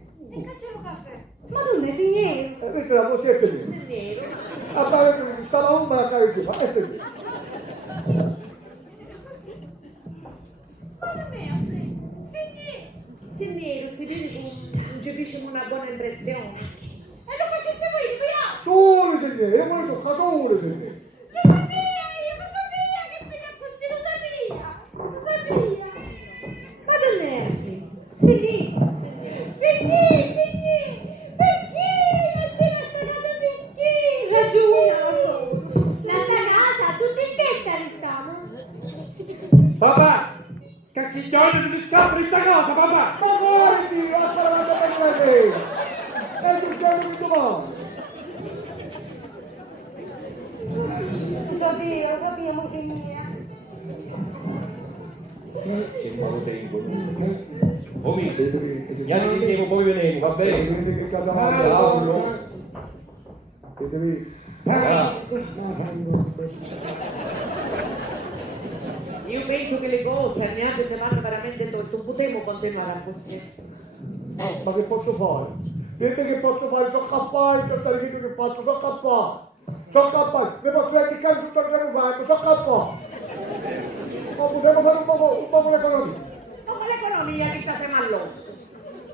Ma dove signore? E perché la così è lì. Appare che stava un la cara di fa, è lì. Se nero, si vede che non ci facciamo una buona impressione. E lo faceste voi di qui? Solo signore, io voglio toccare solo signore. Lo sapeva che fino a così lo sapeva. Ma dove è? Signore. Perché? Ma c'è questa casa perché? Ragione la so. La sta casa, tutti scherzati stiamo. Papà! Cacchiglione, mi scappa di sta cosa, papà! Ma guardi, ha parlato per lei. E tu sei venuto male. Lo sapevo, signore. Se non lo tengo. Oh mi, gli anni che poi venevo, va bene? Vedi che casa Paolo. Vedevi. Io penso che le cose a mia gente vanno veramente tolto, non potremo continuare così. Ma che posso fare? Dimmi che posso fare, so capace, sto stare che faccio, so capace. So capace, ne posso dedicare tutto il giorno fa, so capace. Ma potremmo fare un po' l'economia. Ma con l'economia che ci siamo all'osso.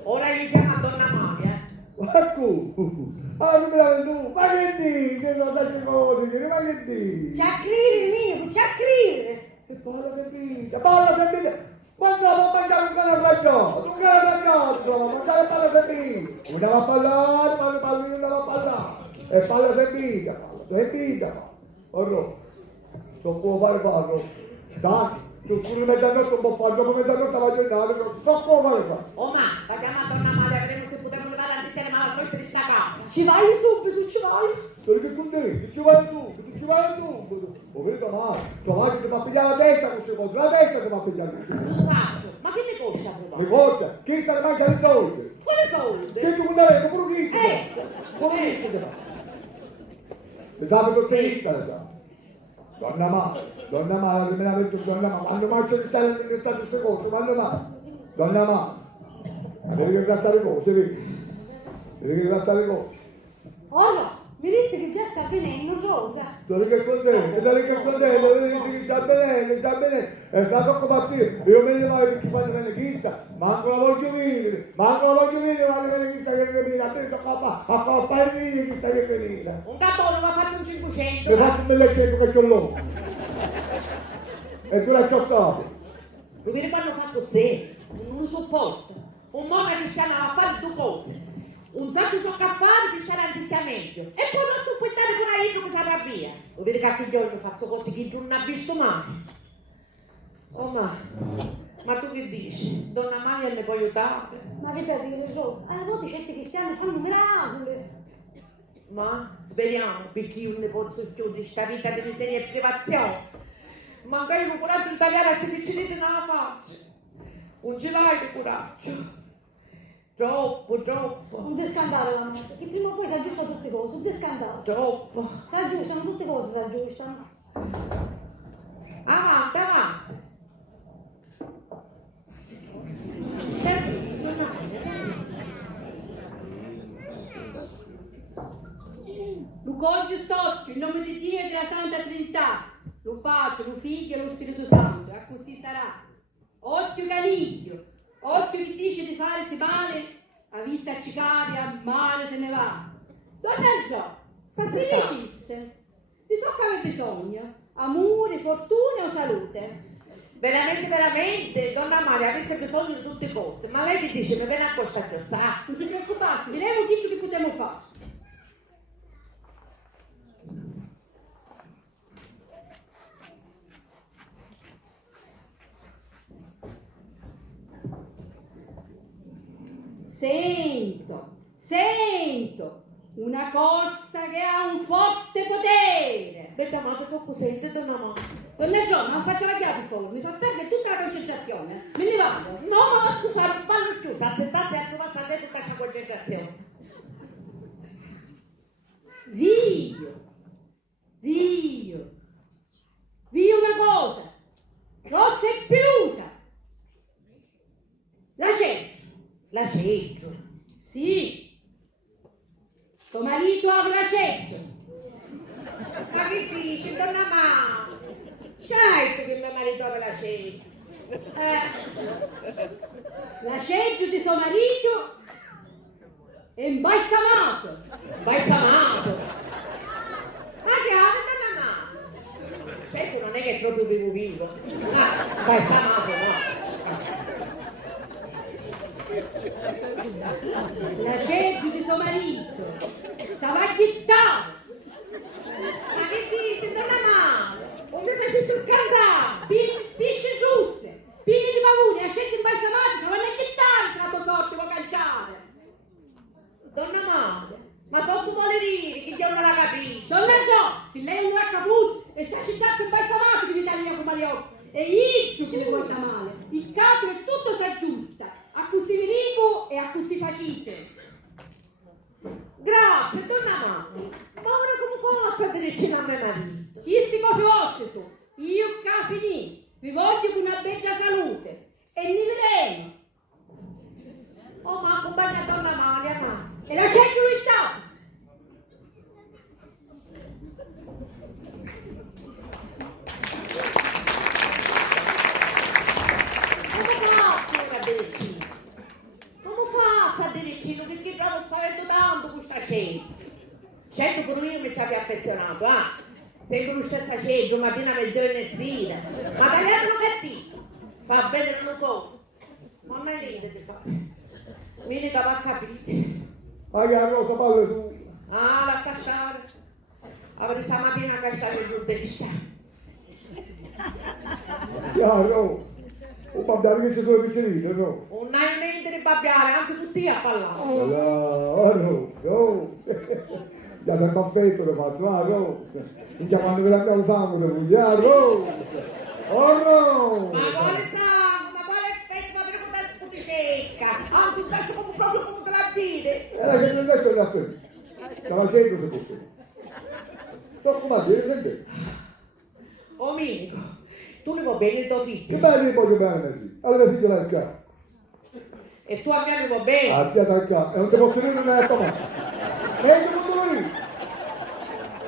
Ora gli chiama Donna Maria. Ecco, non me la venduto, ma che dici? Che non sai che cose, ma che dici? C'è a crire, Nino, c'è a crire. E parla sempre, quando va a mangiare un cane raggiato, va a mangiare palla sempre, andava a parlare, ma non andava a parlare, e palla sempre, orro, non può fare farlo, dai, su scuro mezzanotte un po' farlo, dopo mezzanotte va a giornale, non so come fare. Oh ma, la chiama Donna Maria, vedremo se potremo levare a dire ma la solita di sta casa. Ci vai subito, ci vai. Perché con te, ci vai subito. Ho venuto male, tua madre ti fa pigliare la testa con queste cose, la testa ti fa pigliare queste Lo cose. saggio, ma che ne costa Mi provare? porta, chi sta ne mangia i soldi? Quale soldi? Che tu con lei, come dici? Come dici che fa? Le sa per tutti, le sa. Donna Mara, che me l'ha detto Donna Mara, quando mangia di stare nell'università queste cose, Donna Mara, devi ringraziare cose, devi ringraziare cose. Oh no, mi disse che già sta venendo Rosa. Dove che contento, vedi che sta bene, e sta sotto pazzia, io me ne voglio perché quando viene chista, manco la voglio vedere, quando viene chista che viene, a te tocca a papà chista che viene. Un gattone mi ha fatto un 500. Mi faccio un 1100 che c'ho l'uomo. E tu l'hai ciossato. Lo vedi quando fa così? Non lo sopporto. Un mondo cristiano va a fare due cose. Un saggio soccaffare cristiano anticamente. E poi non sopportare pure io che si arrabbia. Lo vedi che anche io faccio cose che non ha visto mai. Oh ma tu che dici? Donna Maria le può aiutare? Ma ripeti Rosa, alla volte certi cristiani fanno miracoli. Ma speriamo, perché io ne posso chiudere questa vita di miseria e privazione. Manca io un coraggio di tagliare a questi piccinetti nella faccia. Non ce l'hai di coraggio. Troppo. Un descandalo la notte, che prima o poi si aggiustano tutte cose, un descandalo. Troppo. Si aggiustano tutte cose, si aggiustano. Avanti. voglio st'occhio, in nome di Dio e della Santa Trinità, lo Padre, lo Figlio e lo Spirito Santo, e così sarà. Occhio caniglio, occhio che dice di farsi male, a vista accicare, a male se ne va. Donna Gio, se si dicesse, di so che aveva bisogno, amore, fortuna o salute? Veramente, veramente, donna Maria avesse bisogno di tutte cose, ma lei che dice mi viene a costare sa? Non si preoccupasse, vedremo tutto che potremo fare. Sento una corsa che ha un forte potere. Beh, ma sono cosente, donna Maria. Donna Gio, non faccio la chiave fuori, mi fa perdere tutta la concentrazione. Me ne vado. No, ma scusate, non parlo più, se assettarsi a trovare tutta questa concentrazione. Vio una cosa, rossa e pelusa. La c'entro. La ceggio. Sì. Suo marito ha la c'entro. Ma che dici, donna Maria? Certo che mio marito aveva la ceggio. La c'entro di suo marito è imbalsamato. Balsamato. Ma che ha, donna Maria? Certo non è che è proprio vivo. Balsamato, no. La c'entro di suo marito stava chittare. Ma che dici, donna Maria? Non mi facesse scandare. Pisce giuste, pigli di pavuni, ascetti imbalsamati, se vanno a chittare se la tua sorte vuoi canciare. Donna Maria, ma so tu vuole dire che Dio non la capisce. Donna Gio, se lei non l'ha caputo e sta città imbalsamato che mi taglia come gli occhi, e io che ne porta male, il capo è tutto si aggiusta, a così vi dico e a così facite. Grazie, donna Maria. Ma ora come faccio a dire vicino a mio marito? Chi si cose vostre sono? Io che finì, vi voglio con una bella salute e ne vedremo. Oh, ma compagna donna Maria, ma... E la scelta luittato. Come faccio a dire vicino? Perché trovo spavento tanto questa scelta. Certo pure io mi ci abbia affezionato, sempre lo stesso scelta, mattina, mezz'ora e sera. Ma tagliare lo cattivo, fa bene non lo può. Ma non hai niente di fare. Vieni da va a capire. Ma che la rosa palle su. Lascia stare. Avrei stamattina che stavo giù di stare. Chiaro. Un babbiare che ci sono piccerine, no? Non hai niente di babbiare, anzi tutti a parlare. No. Già sempre affetto lo faccio, no. Mi chiamano per andare al sangue, no. Ma quale sangue, ma quale effetto, ma per quale puti secca? Anzi, un calcio come proprio come te la dire. Che non adesso è la fede. Stava facendo se fosse. So come a dire, senti. Oh amico, tu ne vuoi bene il tuo figlio? Che bello voglio bene, sì. Allora figlio dal capo. E tu a me ne vuoi bene? A te dal capo. E non ti posso dire non è come. E non te lo dico.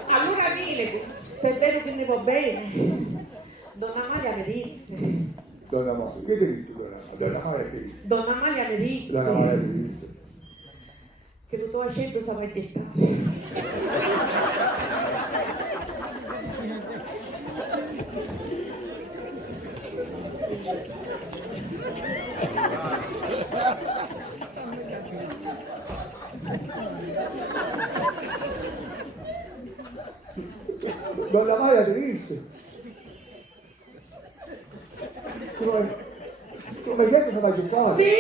Allora amico, se è vero che ne vuoi bene, donna Maria mi disse. Donna Maria, che ti dici donna Maria? Donna Maria che dici? Donna Maria mi disse. Donna Maria che dici? Che il tuo centro sarà dettato. Donna Maria ti disse? Come che cosa vai a fare? Sì,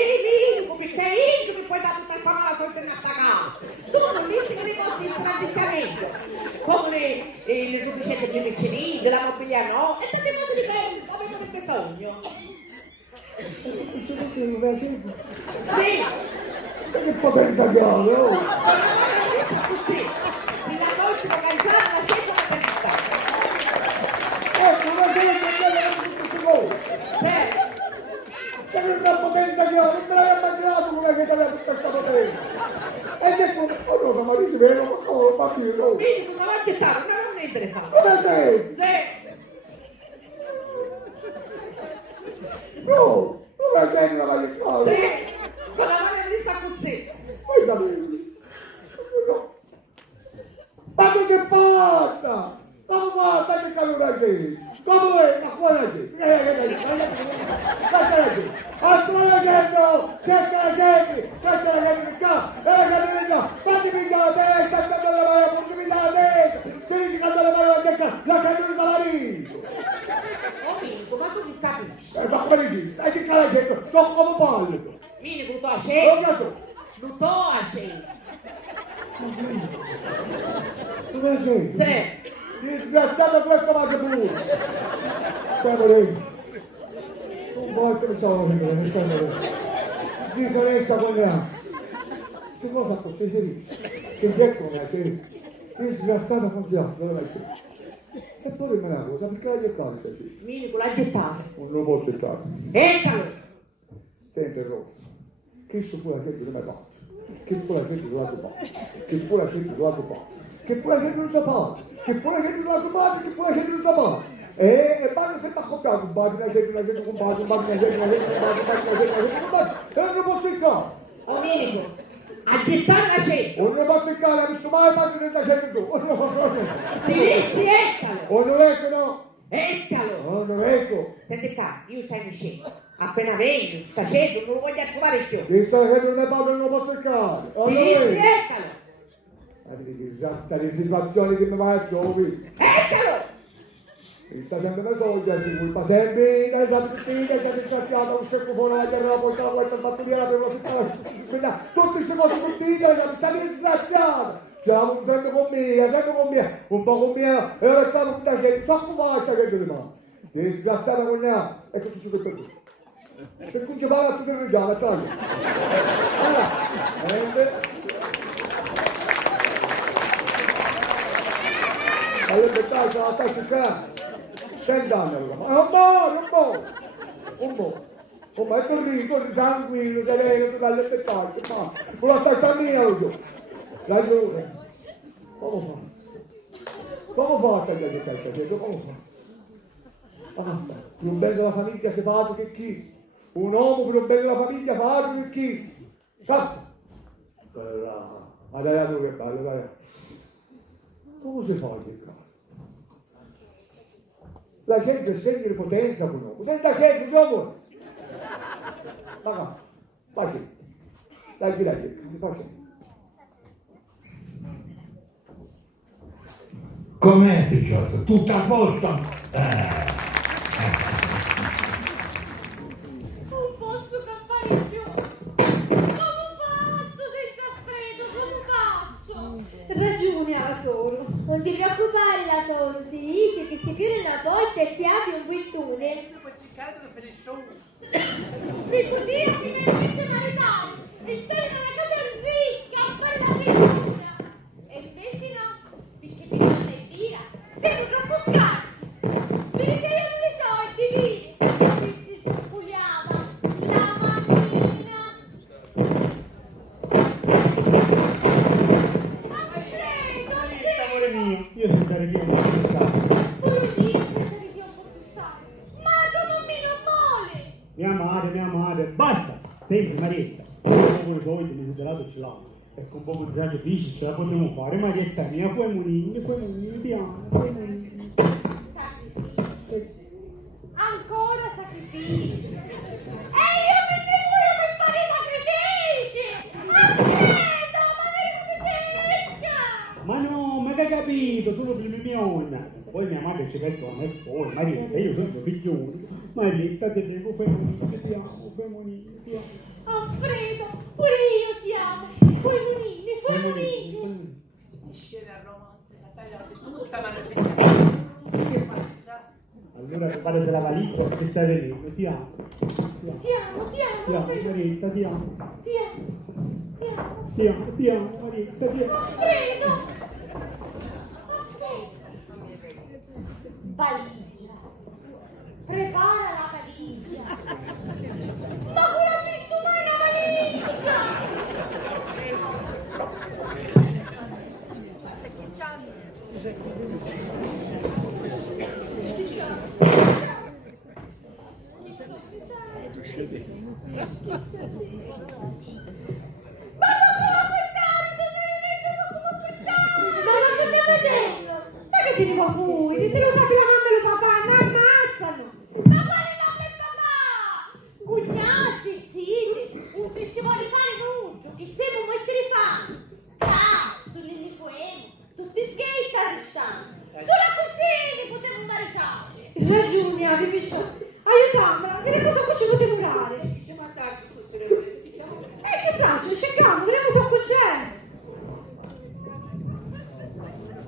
amico, perché è io che puoi dare tutta sta mala sorte in questa casa. Tu non dici che le cose sono meglio, come le sufficienze di medicine, la mobilia no, e tante cose di come non hai bisogno. Sì. Ma che potenza che ha, no? Sì, se la volta da lanciare la scelta la verità. Ecco, una cosa che non è tutto voi. Sì. Che che una potenza che ho, non me l'avevo immaginato come che aveva tutta questa potenza. E detto, oh no, ma dici, vero, ma come un bambino? Quindi cosa va a gettare? Non è interessante. Come sei? Se No, non è che non la che cosa. con la mano di sa così. Poi sapevi. Ma tu che pazza! Ma pazza che calura c'è? Come è? Ma quale c'è? Cazzo la c'è? Aspetta la gente! Cerca la gente! Cazzo la gente di qua! E la gente di qua! Fatti piglia la testa! Cantando la mano! Fatti piglia la testa! Se dici cantare la mano alla testa! La gente non sa marito! Oh Minico, ma tu che capisci? Ma come dici? E di qua la gente! So come parlo! Minico, tu a Non scendere? caso! Non to a scendere. Dove sei? Se Disgraziato questo mangia pure! Stai morendo! Un volta mi stavo morendo, mi stai morendo! Disonesta con le anime! Che cosa così si dice? Che dietro me la sei? Disgraziato con le anime, dove l'hai scritto? E poi me la cosa, perché l'hai gettato sei scritto? Minico l'ha gettato. Non lo posso gettare. Eccalo! Senti Rosa, che su fu la gente non mi faccio? Che fu la gente non la faccio? Che fu la gente non la faccio? Che fu la gente non sa faccio? Che fu la gente non la faccio? Che fu la gente non sa faccio? E vanno sempre a comprare un bacio, una gente con bacio, un bacio, una gente con bacio, e non ne posso entrare. Oh Minico, a gettare la gente. Non ne posso entrare, ha visto mai faccio senza gente tu. O Ti dissi, eccalo! non ecco, no? Eccalo! O non ecco. Senti qua, io stai in scena. Appena vengo, sta scendo, non lo voglio trovare più. Che sta che non ne parlo, non lo posso entrare. O Ti non dissi, ecco. eccalo! Vedi che esatta le situazioni che mi faccio, vedi? Eccalo! Mi sta sempre una soldi, si colpa sempre, che sempre tutti, che sei disgraziata, un scecco fuori, la terra, poi la porta, fatto via la prima settimana, tutte queste cose tutti, che sei disgraziata. Ce l'avevo sempre con me, un po' con me, e ora stanno tutta gente, so come faccia che ti rimane. Disgraziata con me, e cosa succede per te? Per cui ci fa tutto il regalo, taglia. Allora, prende. Allora, bettaglia, la sta cercando. 100 anni, ma un po', è tornito, tranquillo, sereno, tu dalle bettaglie, ma con la stessa mia, ragione. Come faccio a dire questa cosa? Come faccio? Ah, più bello della famiglia si fa altro che chi? Un uomo più bello della famiglia fa altro che chi? Fatto! Ma dai, che bello, dai. Come si fa a dire? La gente è segno di potenza con noi. Senza gente, dopo. Ma pazienza. Dai, la gente, pazienza. Com'è, Picciotto? Tutto a posto? Non posso campare più. Come faccio senza freddo? Come faccio? Ragione ha solo. Non ti preoccupare, la solo. Si dice che si chiude una porta e si apre un bel tunnel. Dico, Dio, si veramente maritato. E stai in una casa ricca a fare la serratura. E invece no, perché ti non è via. Siamo troppo scarsi. Perché se io non ne so, e ti dire. Che si spugliava la mattina. Amore mio, io senza regia non posso stare. Pure io senza che Dio posso stare. Ma come me non male. Mia madre, basta! Senti Marietta, un po' di soldi desiderato ce l'ho. E con poco di sacrificio ce la potremo fare. Marietta mia, fai monini, ti amo, fai monini. Sacrifici. Ancora sacrifici. E io me ne voglio per fare sacrifici. Aspetta, magari tu sei ricca. Ma no, ma che hai capito? Solo per mia nonna. Poi mia madre ci mette a me poi, Marietta, io sono tuo figlio unico. Marietta, ti prego, fai monini, ti amo, fai monini, ti amo. Alfredo, pure io ti amo. Fai monini. Scena romantica, tagliate tutta la rassegna. Che pazza. Allora preparate la valigia che stai venendo, ti amo. Ti amo, Alfredo. Marietta, ti amo. Ti amo. Marietta, ti amo. Alfredo. Valigia. Prepara la valigia. Ma Ma che ti dico fuori? Se lo sa che la mamma e il papà mi ammazzano! Ma quale mamma e papà? Cugnati, ziti, un se ci vuole fare nuggio, che se non mettere fame. Sulle fuori, tutti sgheitati stanno. Sulla cucina potevo maritare. Ragioni, Avi, piccia. Aiutamela, che cosa qui ci potete curare? Chi siamo andati così, chi siamo andati? Chissà, ci cerchiamo, vediamo se qui c'è.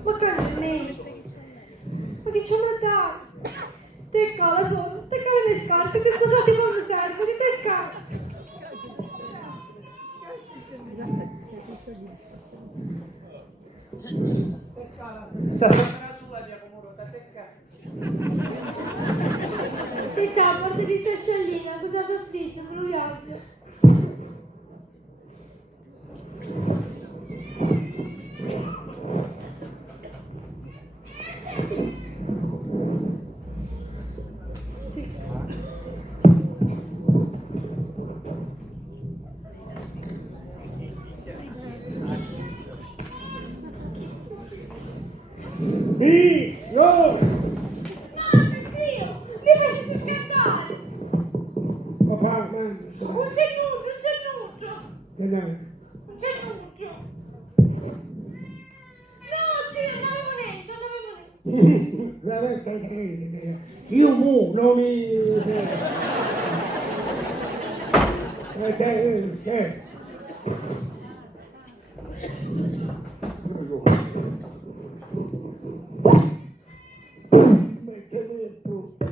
Ma cannellente, ma che ci mandato? Tecca la sola, tecca le mie scarpe, che cosa ti vuole serve? Di tecca. Sarà sua di Accomoro, da tecca. Tecca, porta di sta sciallina, cosa fa fritto, me lo viaggio. No! Zio, mi facete scattare. Papà, mamma, Un cennuccio. non Un cennuccio. No, zio, non avevo niente. Veramente, io mu, non mi... Che? Mettimi il brutto.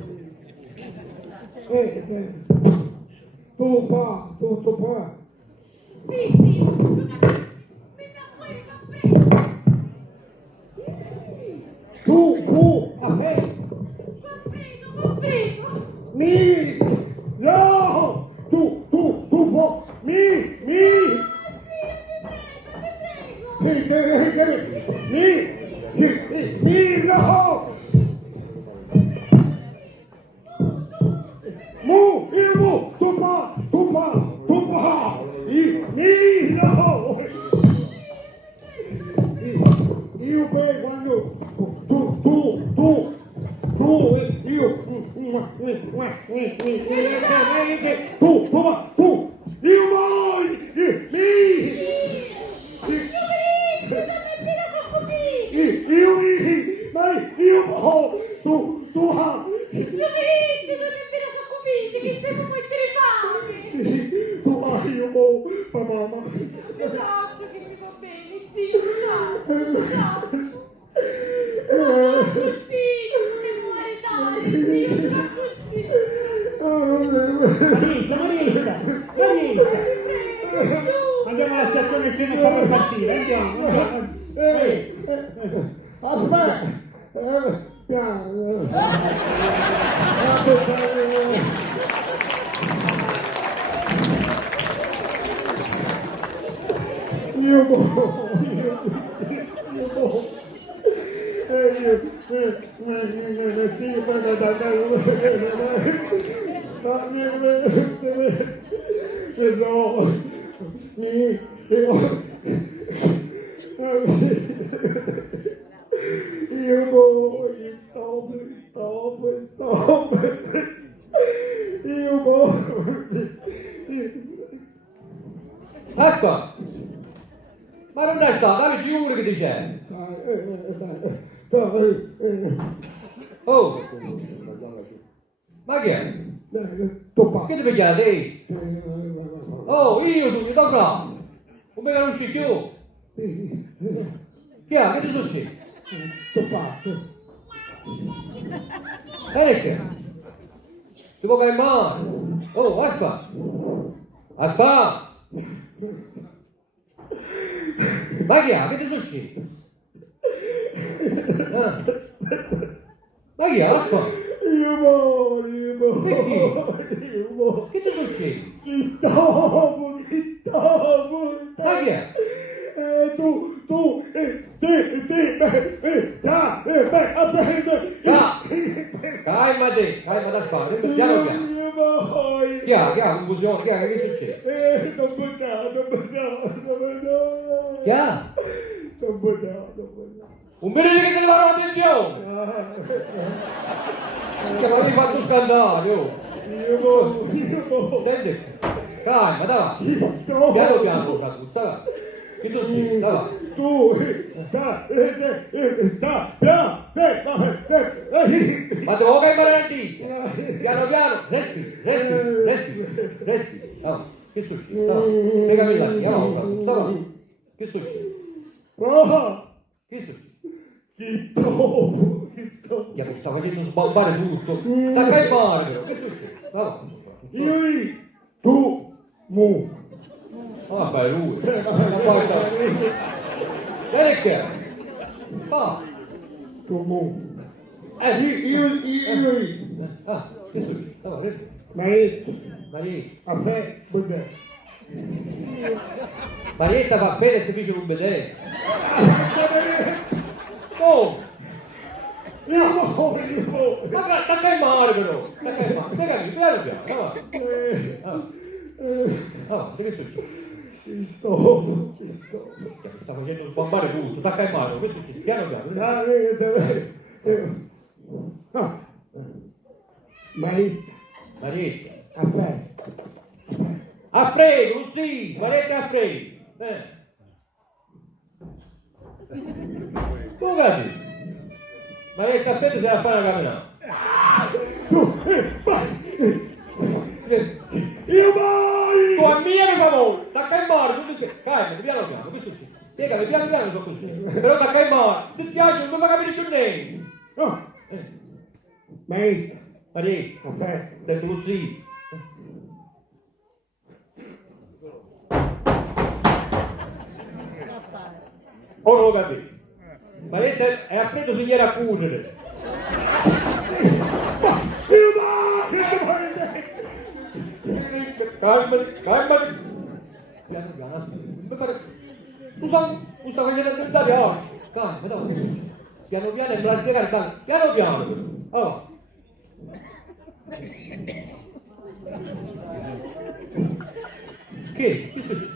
Tu qua, tutto qua. Sì, zio, mi dà fuori il caffè. Tu, a me. Con freddo. Mi! No! Tu, può! Mi! Mi! No! Mu! Tu pa! Mi! No! Io poi quando io io voi tu io mamma Lo so che mi va bene, zio, lo so. Così, potevo maritare, zio, così. Marita! Andiamo alla stazione, il treno sta per partire, andiamo. aspetta piano Aspetta! Ma non è stato, dammi giuro che ti c'è! Oh! Ma che è? Che ti pigliate? Oh, io sono da fra! Non mi conosci più! Che è? Che ti succede? Perché? Ti può caere male? Oh, aspetta! Aspetta! Ma che è? Che ti succede? Ma che è? Aspetta! Perché? Che ti succede? Chi topo! Ma che è? Calmati, aspetta, piano piano. Chi ha confusione? Che succede? T'ho buttato. Chi ha? T'ho buttato. Un periodo che ti fanno attenzione! Che non hai fatto scandale, oh! Io Senti, calma, dai! Piano piano, Fraguzza, va! Che tu sei, va! tu sta Ma devo calmare l'antico! Piano piano, respiri! Ah, che succede? Sta va? Spiegami là, chiamalo, Fraguzza, va! Che succede? Che succede? Che mi sta facendo sbombare tutto! Tacca il mare, però! Che succede? Sta va? tu mu Ma fai lui! Vieni che? Ah! tu mu Ah, io che succede? Sta va, vedi? Marietta fa bene se dice un bedè. Oh! Ma tacca il mare però! Tacca il mare! Spiegami, piano piano! Ah, che succede? Che mi sta facendo sbombare tutto! Tacca il mare! Che succede? Piano piano! Marietta! Alfredo, sì! Marietta Alfredo! Tu vedi? Marietta Alfredo se la fa una camminata! io vai Tu a mia mi favore! Tacca il mare! Tu mi spieghi! Calma, piano piano! Che succede? Spiegami, piano piano sono così! Però tacca il mare! Se ti piace non mi fa capire più niente! Marietta! Senti così! Ora lo capite! Marietta è a freddo se viene a currere! Calmati! Piano piano, aspetta! Tu stai facendo inventare oggi! Calma, dai, che succede? Piano piano e me la spiegare, piano piano! Oh! Che succede?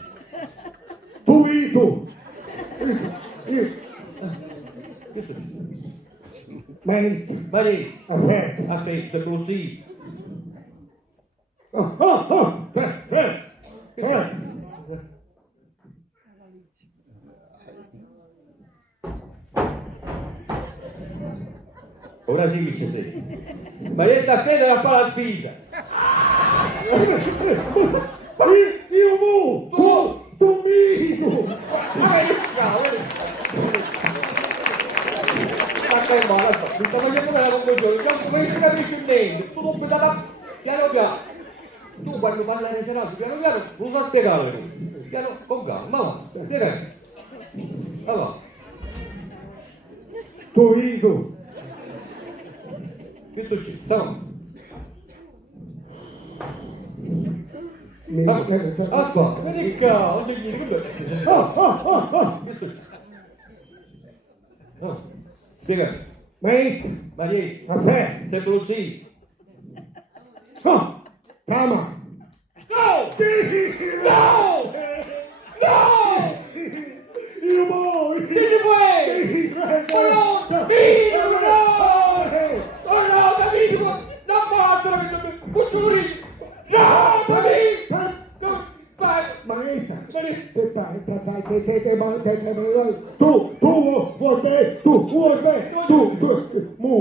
tu Che succede? Marietta Aspetta, sei così! Ora sì che ci sei! Marietta Alfredo la fa la spesa! io mu tu Tacca il mare, mi sta facendo una confusione, non si capisce niente, tu non puoi dare piano piano. Tu quando parli alle serate, piano piano, non lo fa spiegare. Piano, con calma, mamma, spiegami. Allora, tu che succede? Stiamo. Aspetta, vieni qua, non ti vieni, che succede? Spiegami. Marietta, sei così. Tama No! io muoio Che ne vuoi? Oh no! Oh no, Davide! Non ammazzala che non cuccioli! No, Davide! No, vai! Marietta Marietta! tu vuoi me mu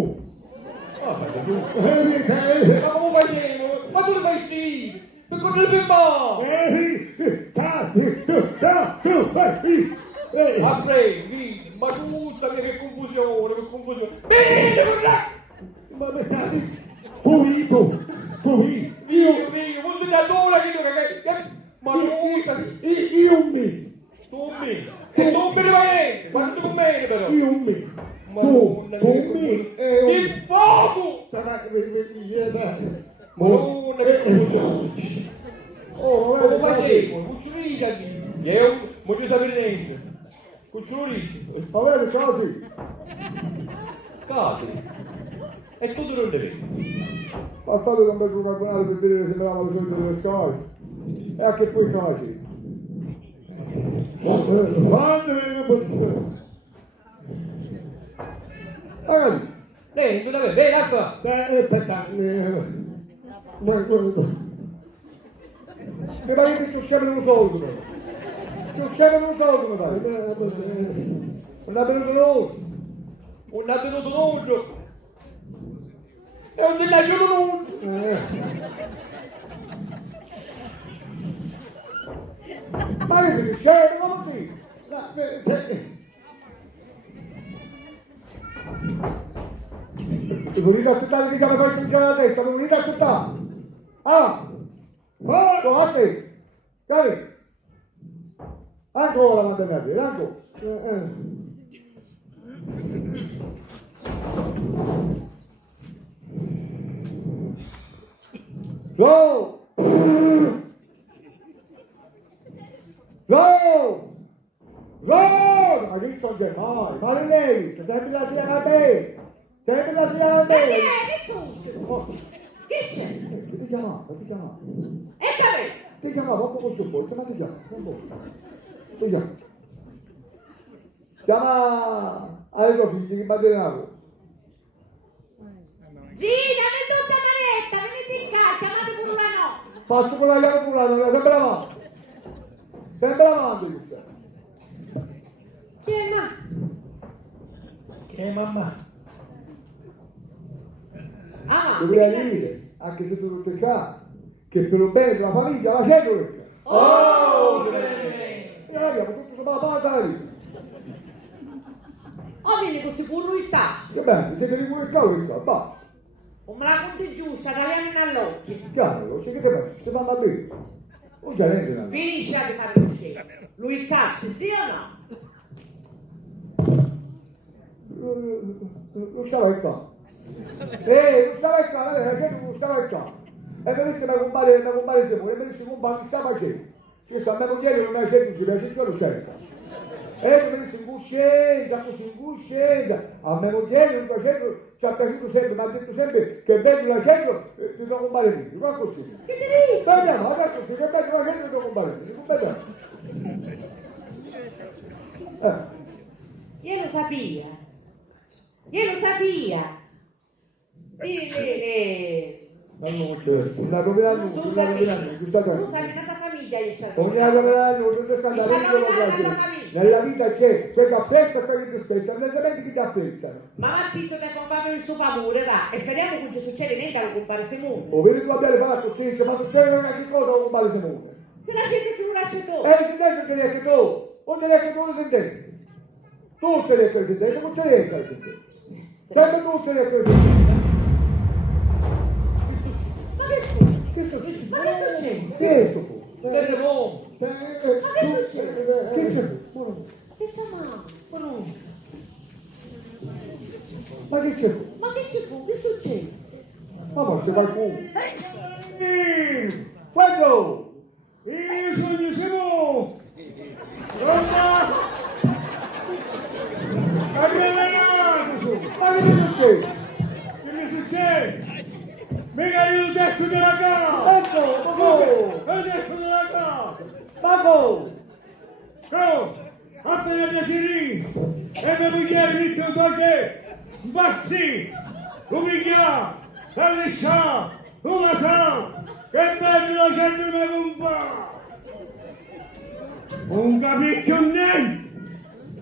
Ma come facevo? Ma tu lo fai sì! Per come lo fai Alfredo, ma tu sai che confusione! Bene, tu io, non sei da dove che ma io mi tu mi! E tu mi rimane! Quanto con me però! io mi Tu mi il fuoco! Madonna che confusione! Oh, come facevo? Cucciolini! Io non voglio sapere niente! Cucciolini! va bene così Casi! E tu non le vedi. Passato da un bel carbonaro per vedere se sembrava le solite delle scale. E a che poi faccio? Fatemi una boccina. Ragazzi, Lei, tu la vedi? Vedi, Aspa! aspetta, mi pare che ci uccidono un soldo. Ci uccidono un soldo, mi pare. Non ha venuto noi. Non ha venuto nudo! E non si è venuto nudo! Ma che si scende, come si? Sono venuto a aspettare che ci aveva fatto la testa, sono venuto a aspettare. Ah! Guardate! Dai! Ancora mantenere, ancora! Go! Go! Go! Ma che sto mai? Ma lei, se sempre la sia a me! Sempre la sia a me! Che sono? Che c'è? Ti chiamava, ti chiamava. E che? Ti chiamava un po' con supporto, ma ti chiama, un po'. Ti chiama. Chiama ai tuoi figli che battono la cosa. Gina, Mendoza Manetta, venite in casa, chiamate pure la notte. Faccio con la chiave pure la sempre avanti. Sempre avanti, questa. Chi è ma? Che è mamma? Ah, Dovrei dire, anche se tu non ti cari, che per il bene della famiglia la c'è perché. Oh! E abbiamo tutto sopra la parte della vita. o vieni così pure il tasso. Che bene, siete di pure il cavolo, basta. O me la conti giusta, tagliamo all'occhio. Chiaro, c'è che te fai? Ti fanno a bere. Non c'è niente da me. Finisci di fare lo scemo. Lui il casco, sì o no? Non stava qua. Non stava qua, perché non stava qua. E mi mette da compare Simone, e mi disse compare, stava facendo. Cioè, se a me non chiede non mi piace, non ci piace, io lo cerco. E mi disse in coscienza, così in coscienza. A me non chiede, non mi piace, ci ha piaciuto sempre, mi ha detto sempre che è bello la gente, ti do compare lì, non è così. Che ti dici? Andiamo, ma è così, che è bello la gente, ti do compare lì, non vediamo. Io lo sapia. Io lo sapia. Non certo, una proprietà, Tu una proprietà, giusta sei cosa. nata famiglia, io sono. Ogni proprietà, non ti scandare, nella vita c'è quel che apprezza e quel che disprezza, evidentemente chi ti apprezzano. Ma va zitto che non fa per il suo favore, va. E speriamo che non ci succede niente allo compare Simone. O vedi tu abbiamo fatto, sì, ci fa succedere qualche cosa con compare Simone. Se la gente ci lascia tu. Le sentenze ce le hai tu, o ce le hai tu le sentenze. Tu ce le hai le sentenze, non ce le hai le sentenze. Sempre tu ce le hai le sentenze. Ma che succede? Ma che succede? Sì, Terremoto! Ma che succede? che c'è? Che chiamavo? Sono. Ma che c'è? Ma che ci fu? Che succede? Ma se qualcuno. Quando? Io sono Simone! Pronta? Aggravato su! Ma che succede? Che mi succede? Mica io ho detto della casa! Ecco, ma go! Ho detto della casa! Ma go! Oh! Appena da Serino! E mi pugliare metto un tocche! Bazzi! Lo piglia! La liscia! Lo sa! Che bello la gente mi compà! Non capicchio niente!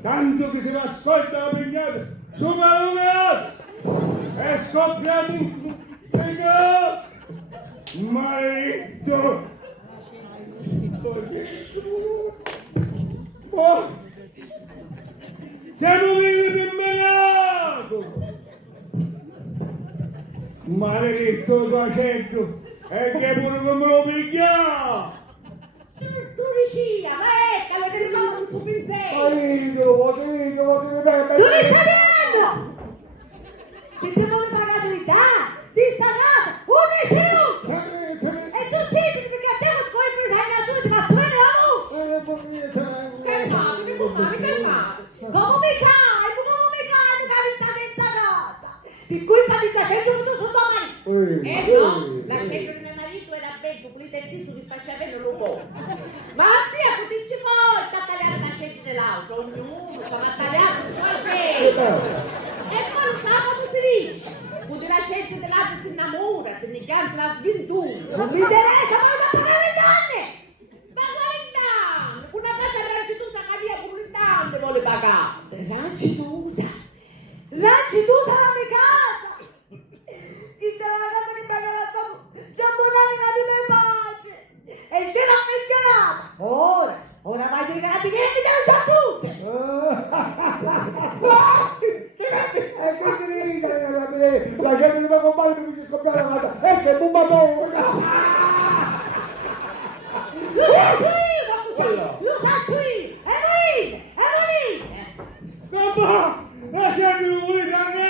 Tanto che si va ascolta la pigliata sopra lo cazzo! È scoppiato un figo! Maledetto! Oh! Siamo venuti immediato! Maledetto docetto! E che pure come lo piglia! Tu vicina, ma ecco, le mano il tuo pensiero. Ma io, mi bene. Dove sta andando? Sentiamo le pagabilità di sta casa, un nessuno! E tu siete che a te non puoi pensare a tutti, ma tu me ne amo! Calmatevi, compare, calmatevi. Come mi cai, tu carità dentro casa? Per colpa di 300 pulito e ti su ti faceva non lo può. Ma ti a tutti ci poi, sta tagliando la scelta dell'altro, ognuno sta tagliando la sua scelta. E poi lo sa come si dice. Quando la scelta dell'altro si innamora, si ingancia la sventura. Non mi interessa, ma da pagare le donne! Ma quale danno? Una casa rancitusa che via pure il danno vuole pagare. Rancitusa! Rancitusa la mia casa! Questa è la casa che mi ha lasciato Giambonanima di me pace! E ce l'ha affezionata! Ora vai ai carabinieri e denuncia tutte! E che ti dice? La gente di mio compagno mi dice scoppiare la casa. E che bumbatore! Lo faccio io! È morire! Papà! Ma siamo venuti a me!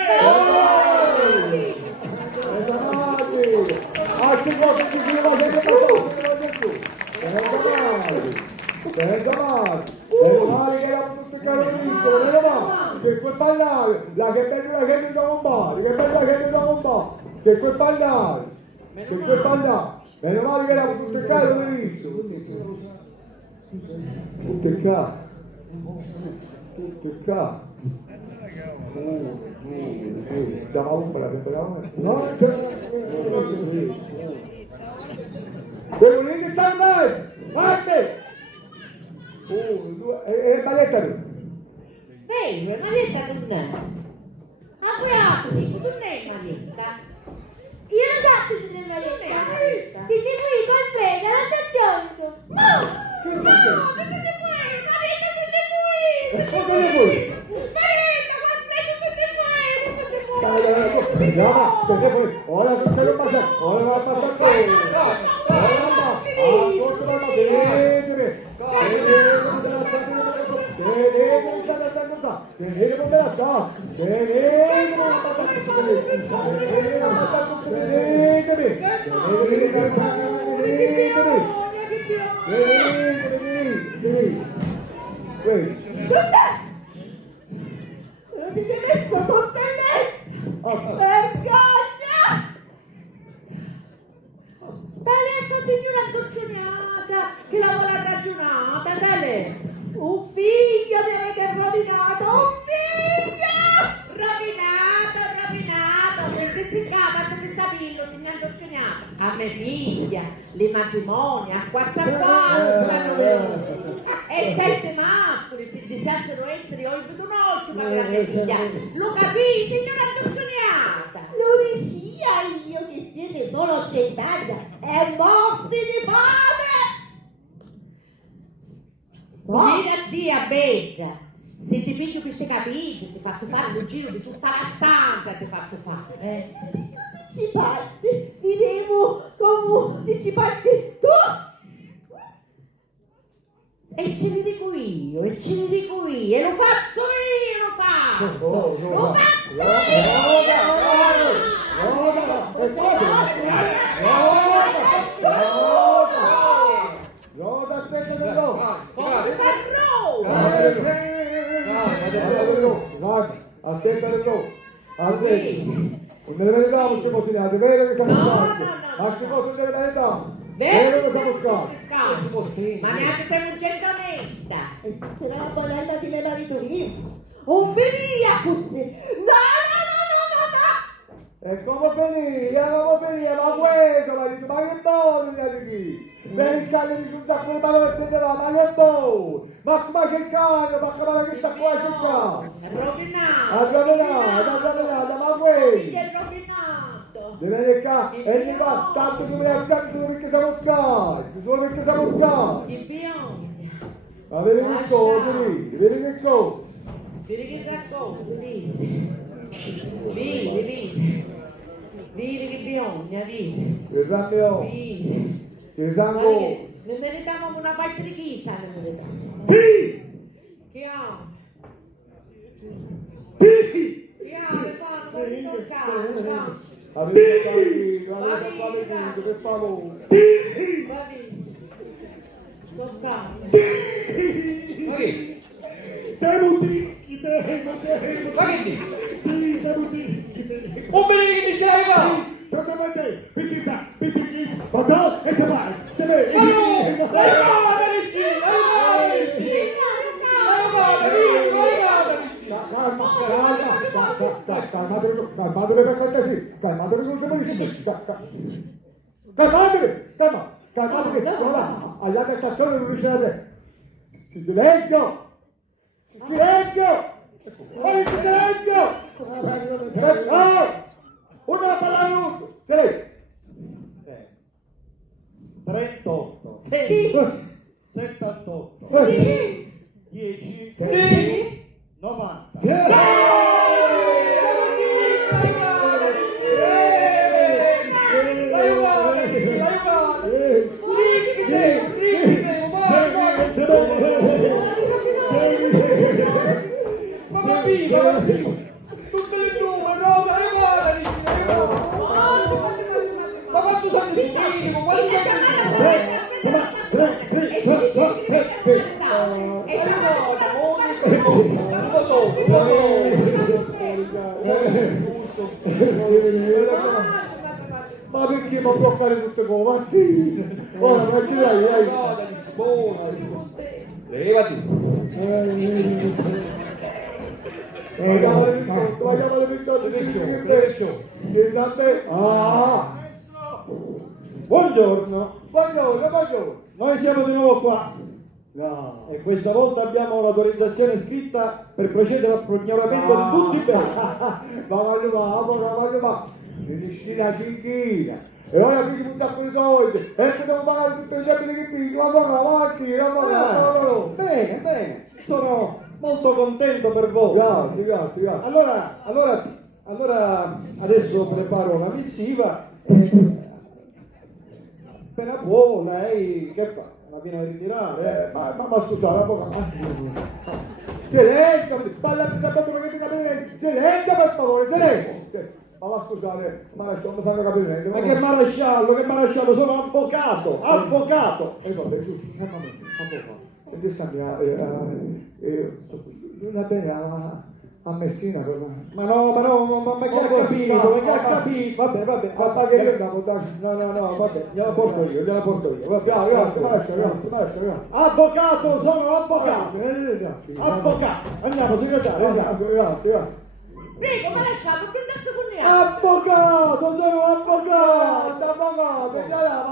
Meno male che erano tutti carolissimi, meno male che quel ballare, la che bella che mi da compare, che bella che mi da compare, che quel ballare, meno male che erano tutti carolissimi, tutti qua. Sì, dava un po' la temperatura. No, quello lì che sta male! Parte! E maletta lui! Vero, Marietta non è. A prato dico, non è Marietta. Io non so se tu ne maletta. Se ti fui col freddo alla stazione su. Che Marietta se ne fui! cosa ne vuoi? Marietta, col freddo se ne fui! No, perché poi ora succede un massacro, ora va a passare Non si è messo sotto il letto! Vergogna! Tale è sta signora torcionata che la vuole ragionata, tale! Un figlio mi avete rovinato! Un figlio! Rovinato, perché si cava dove sapillo, signora torcionata. A mia figlia, le matrimoni a 4 anni, e certe mascoli si desidersero essere oltre un occhio, ma per mia figlia, lo capì, signora torcionata. Lo dicia io che siete solo cent'anni e morti di fame! Mira zia Beggia, se ti piglio queste capigie ti faccio fare un giro di tutta la stanza, ti faccio fare. Anticipati, vivevo come anticipati tu! E ce ne dico io, e lo faccio io, lo faccio non me ne verità non ci possiamo, è vero che siamo scarsi, ma ci posso dire la verità, vero che siamo scarsi. Ma neanche sei un gente onesta. E se c'era la bonella di mio marito mio, un via così! E come finire, ma questo, ma che buono di chi? Per il cane di un sacco di mano che se ne va, ma che buono! Ma come c'è il cane, ma come che sta qua c'è il cane? È rovinato, ma questo! è rovinato. Deve venire qua e gli fa tanto che mi alzare solo perché siamo scarsi, Il biogna. Ma vedi che cosa, vedi che cosa? Vedi che racconto, vedi che biogna, vedi. Che sangue Vedi. che sangue Ne meritavamo una parte di chisa, ne meritavamo. Sì! Che ha? Sì! Che ha? Le fanno, non risolcare, avete capito, per favore. Sì! va bene. Toccare. Sì! Ma che? Temo ticchi, Ma che dici? Sì, temo ticchi, Un bene che mi stai qua! Totalmente, pittita, pittiti, potò e te vai. calmatevi per cortesia, calmatevi non si calmatevi, allora, all'altra stazione non riuscite a te. Silenzio! Silenzio! Una parola! Silenzio! 38, Sì. 78, Sì. 10, Sì. 90. Tutte le due, Rosa, le mani! Ma quanto sono vicini? Ma quanto Ma perché mi può fare tutte come mattine? Ora non ce l'hai, levati! Vogliamo le piccione, Buongiorno, buongiorno. noi siamo di nuovo qua No. e questa volta abbiamo l'autorizzazione scritta per procedere al prignoramento di tutti i beni. Ma finisci la cinquina e ora pigli un sacco di soldi e ti devo pagare tutti gli abiti che pigli, ma no. Bene, bene, sono molto contento per voi. Grazie. Allora adesso preparo una missiva e appena può lei che fa? La viene a ritirare? Ma scusate, avvocato. Silenzio, parlate sempre quello che ti capire. Silenzio per favore, silenzio. Ma scusate, ma non mi fanno capire niente. Ma che maresciallo, sono avvocato! Vabbè, giusto, avvocato. Senti, Sandra, non è bene a Messina quello. Ma che ha capito? Vabbè. Ma che io andiamo da... No, vabbè, gliela porto io. Vabbè, Grazie. Avvocato, sono avvocato! Andiamo, segretario, andiamo. Grazie. Prego, maresciallo, prendesse con me. Avvocato, sono avvocato! Ma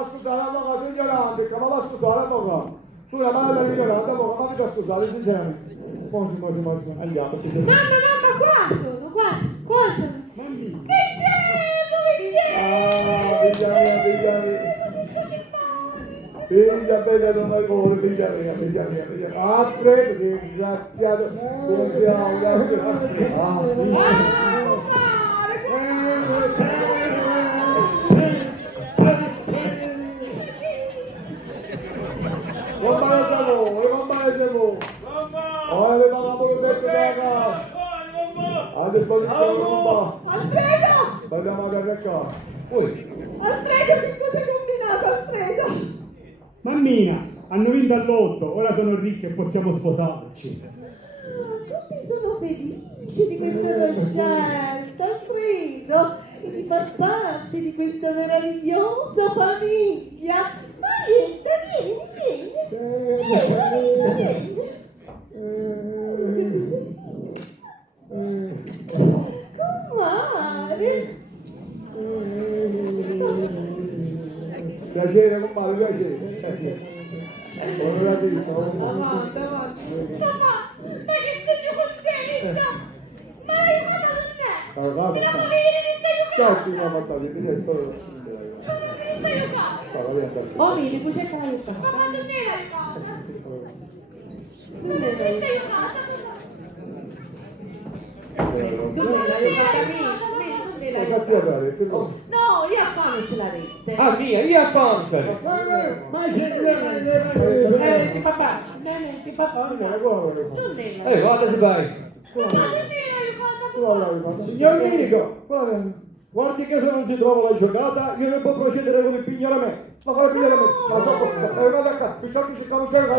scusate, avvocato, ignorante, ma scusate, avvocato. Sulla mano ignorante, avvocato, ma mi fa scusare, sinceramente. Andiamo, Mamma, qua sono. Che c'è? Figlia mia. Figlia bella non mai vuole, figlia mia. Ah, prego, disgraziato. Compare voi. Ora le pagamo le tette da casa. A disposizione, papà. Alfredo! Andiamo a vedere qua. Alfredo, che cosa hai combinato, Alfredo? Mammina, hanno vinto all'otto, ora sono ricchi e possiamo sposarci. Come sono felice di questa tua scelta, Alfredo, e di far parte di questa meravigliosa famiglia. Ma vieni. Comare. Piacere, comare, piacere. Non l'ho visto. Avanti. Papà, ma che sono contenta! Ma l'hai aiutato me! Ti la famiglia mi stai aiutando! Ma mi stai aiutando! Oh, mi tu c'è aiuto. Ma quando me l'hai aiutata? Mi stai aiutata? Tu non l'hai aiutata me. Cosa ti ha detto? No, io a fame ce la rete. Ah, mia, io sponsor! Papà, Non ne Guarda se vai! Signor Minico, guardi che se non si trova la giocata, io non può procedere con il pignoramento. Ma quale pignoramento? Guarda qua, i soldi si fanno sempre.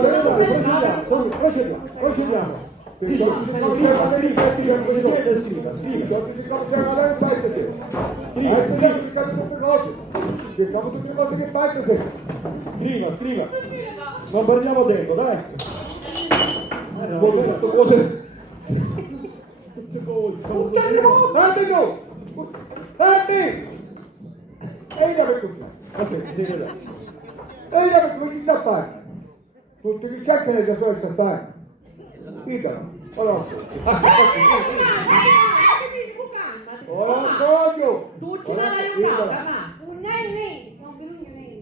Procediamo. Sì, scriva. Scriva. Non perdiamo tempo, dai. tutte cose. Fermi tu! Fermi! E io per tutti. Aspetta, sei là. E io per tutti chi sa fare? Tutti chi c'è che le sue sa fare? Ditelo. Ora ascolti. Ora ascolti. Tu ci dai aiutata, ma.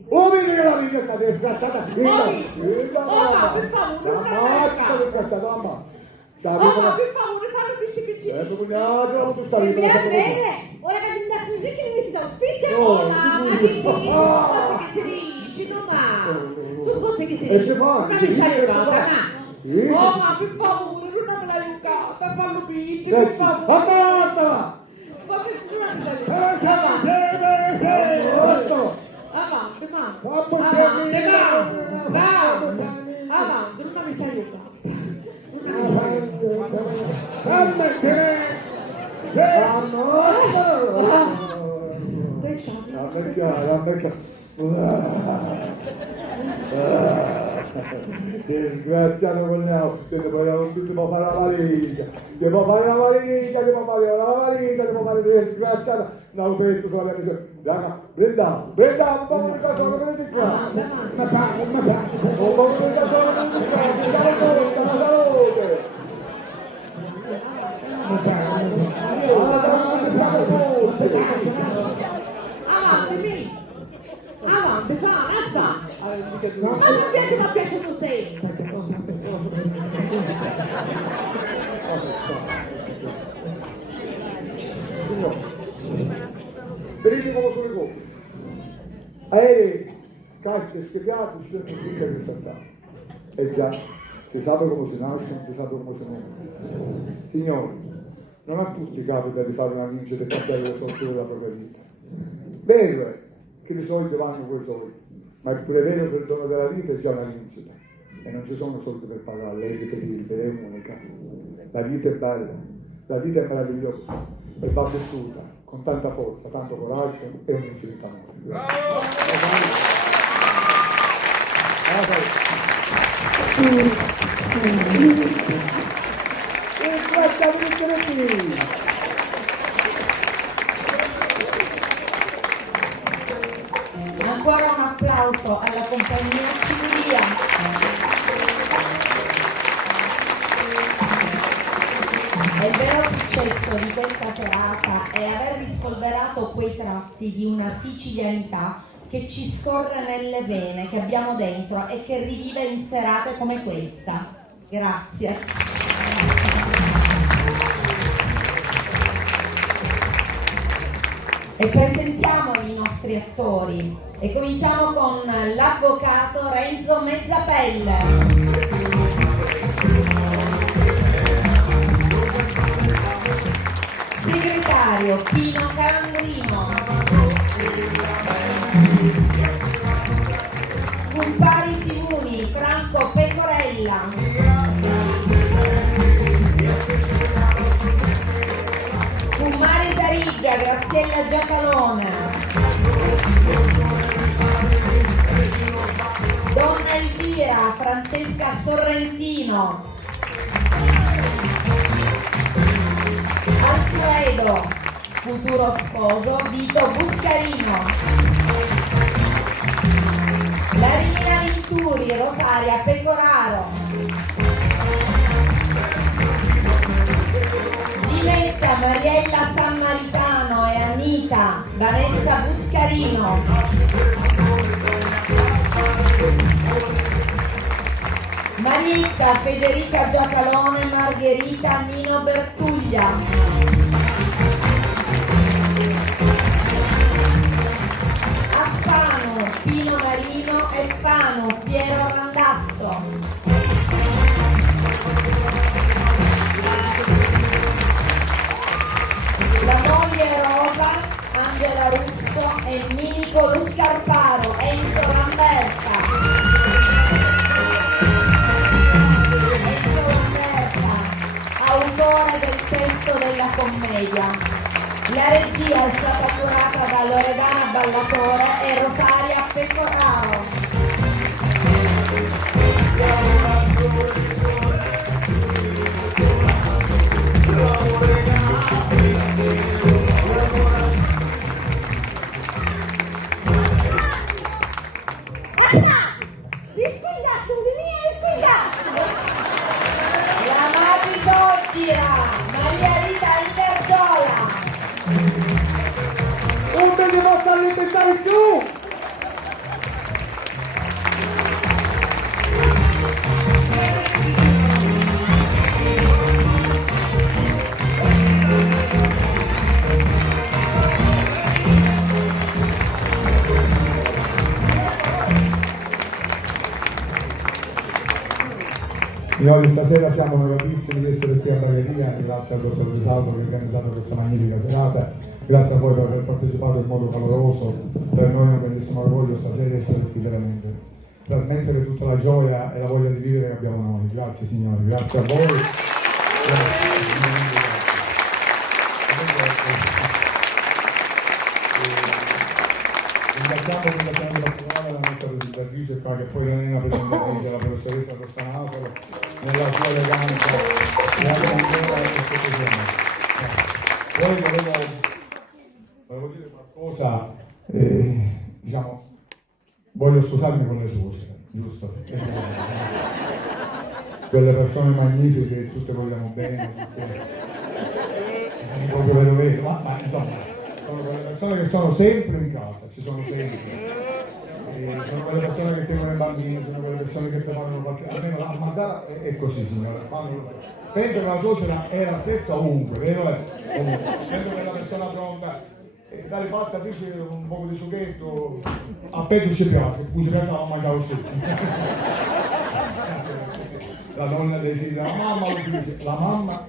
Oh, vedi che la vita sta disgraziata! Ma per favore, non sta disgraziata, mamma! ma per favore, fallo piccino. Tu stai Bene, ora che ti dà così che mi metti da ospizio. Ma che dici? Sono cose che si dicono, ma. Sono cose che si dicono. Non mi stai aiutata, ma. Oh, ma per favore, non me l'hai aiutata, fallo piccino, per favore. Ammazzala! Fammi sicuramente avanti, non mi stai aiutando. Disgraziato quello, che vogliamo tutti può fare la valigia, devo fare la valigia, devo fare disgraziato, no, petto sulla mia visione. Brenda, un po' di cosa che vedete qua. Ma un po' di cosa che vedete qua, la salute. Avanti, fa, aspa. Ma non piace tu sei. Vedete come sono le cose. Aerei scarsi e schifiati ci devono tutti rispettati. E già, si sa come si nasce, non si sa come si muore. Signori, non a tutti capita di fare una vincita e cambiare le sorti della propria vita. Vero è che i soldi vanno quei soldi, ma il pure vero che il dono della vita è già una vincita. E non ci sono soldi per pagarla, è irripetibile, è unica. La vita è bella, la vita è meravigliosa e va vissuta con tanta forza, tanto coraggio e un infinito amore. Ancora un applauso alla compagnia Civilia. Il vero successo di questa serata è aver rispolverato quei tratti di una sicilianità che ci scorre nelle vene, che abbiamo dentro e che rivive in serate come questa. Grazie. E presentiamoli i nostri attori e cominciamo con l'avvocato Renzo Mezzapelle. Segretario Pino Calandrino. Compari Simuni Franco Pecorella. Cummari Zarigga Graziella Giacalone. Donna Elvira Francesca Sorrentino. Alfredo, futuro sposo, Vito Buscarino. Larina Vinturi, Rosaria Pecoraro. Giletta, Mariella Sammaritano e Anita, Vanessa Buscarino. Marietta, Federica Giacalone, Margherita, Nino Bertuglia. Aspano, Pino Marino e Fano, Piero Randazzo. La moglie Rosa, Angela Russo e Minico Luscarparo, Enzo Lamberta. Autore del testo della commedia. La regia è stata curata da Loredana Ballatore e Rosaria Pecoraro. Signori, stasera siamo onoratissimi di essere qui a Bagheria, grazie al dottor De Salvo che ha organizzato questa magnifica serata, grazie a voi per aver partecipato in modo caloroso, per noi è un bellissimo orgoglio stasera essere qui veramente, trasmettere tutta la gioia e la voglia di vivere che abbiamo noi. Grazie signori, grazie a voi. Ringraziamo in particolare la nostra presentatrice qua, che poi non è una presentatrice, la professoressa Tossanasolo, nella sua eleganza. Grazie ancora per questo giorno. Poi volevo dire qualcosa, diciamo, voglio scusarmi con le suocere, giusto? Quelle persone magnifiche che tutte vogliamo bene, proprio vero, ma insomma, sono quelle persone che sono sempre in casa, ci sono sempre. Sono quelle persone che tengono i bambini, sono quelle persone che preparano qualche. Almeno la Mazzara è così, signora. Penso che la suocera è la stessa ovunque, vero? Penso che è la persona pronta. Dare pasta, fece un po' di succhetto, a Petro ci piace, poi ci piace la mamma già lo stesso. La donna decide, la mamma lo dice, la mamma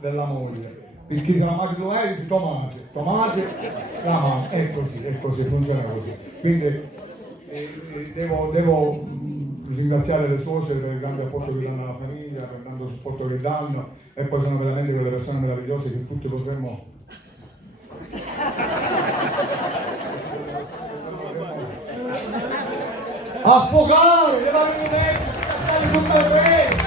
della moglie. Perché se la mangi lei, tomate, la mamma, è così, funziona così. Quindi devo ringraziare le suocere per il grande apporto che danno alla famiglia, per il grande supporto che danno, e poi sono veramente quelle persone meravigliose che tutti potremmo affogare, levare i denti, stare sul terreno,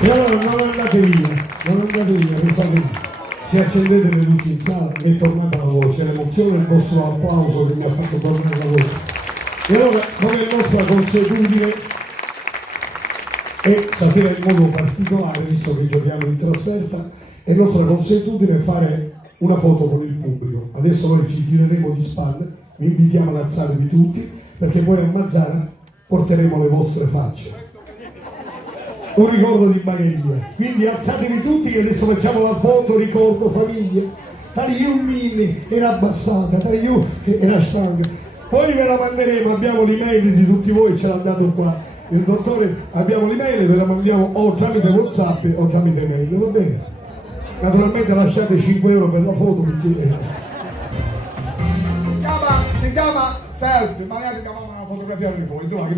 e allora non andate via, restate lì. Se accendete le luci in sala, mi è tornata la voce, l'emozione e il vostro applauso che mi ha fatto tornare la voce. E allora, come è nostra consuetudine, e stasera in modo particolare, visto che giochiamo in trasferta, è nostra consuetudine fare una foto con il pubblico. Adesso noi ci gireremo di spalle, vi invitiamo ad alzarvi tutti, perché poi a Mazzara porteremo le vostre facce. Un ricordo di Bagheria. Quindi alzatevi tutti che adesso facciamo la foto, ricordo famiglie. Tagliu Minni era abbassata, Tagliu era stanca. Poi ve la manderemo, abbiamo l'email di tutti voi, ce l'ha dato qua il dottore, abbiamo l'email, ve la mandiamo o tramite WhatsApp o tramite mail, va bene? Naturalmente lasciate 5 euro per la foto perché si chiama selfie, magari si chiama una fotografia di voi, tu la che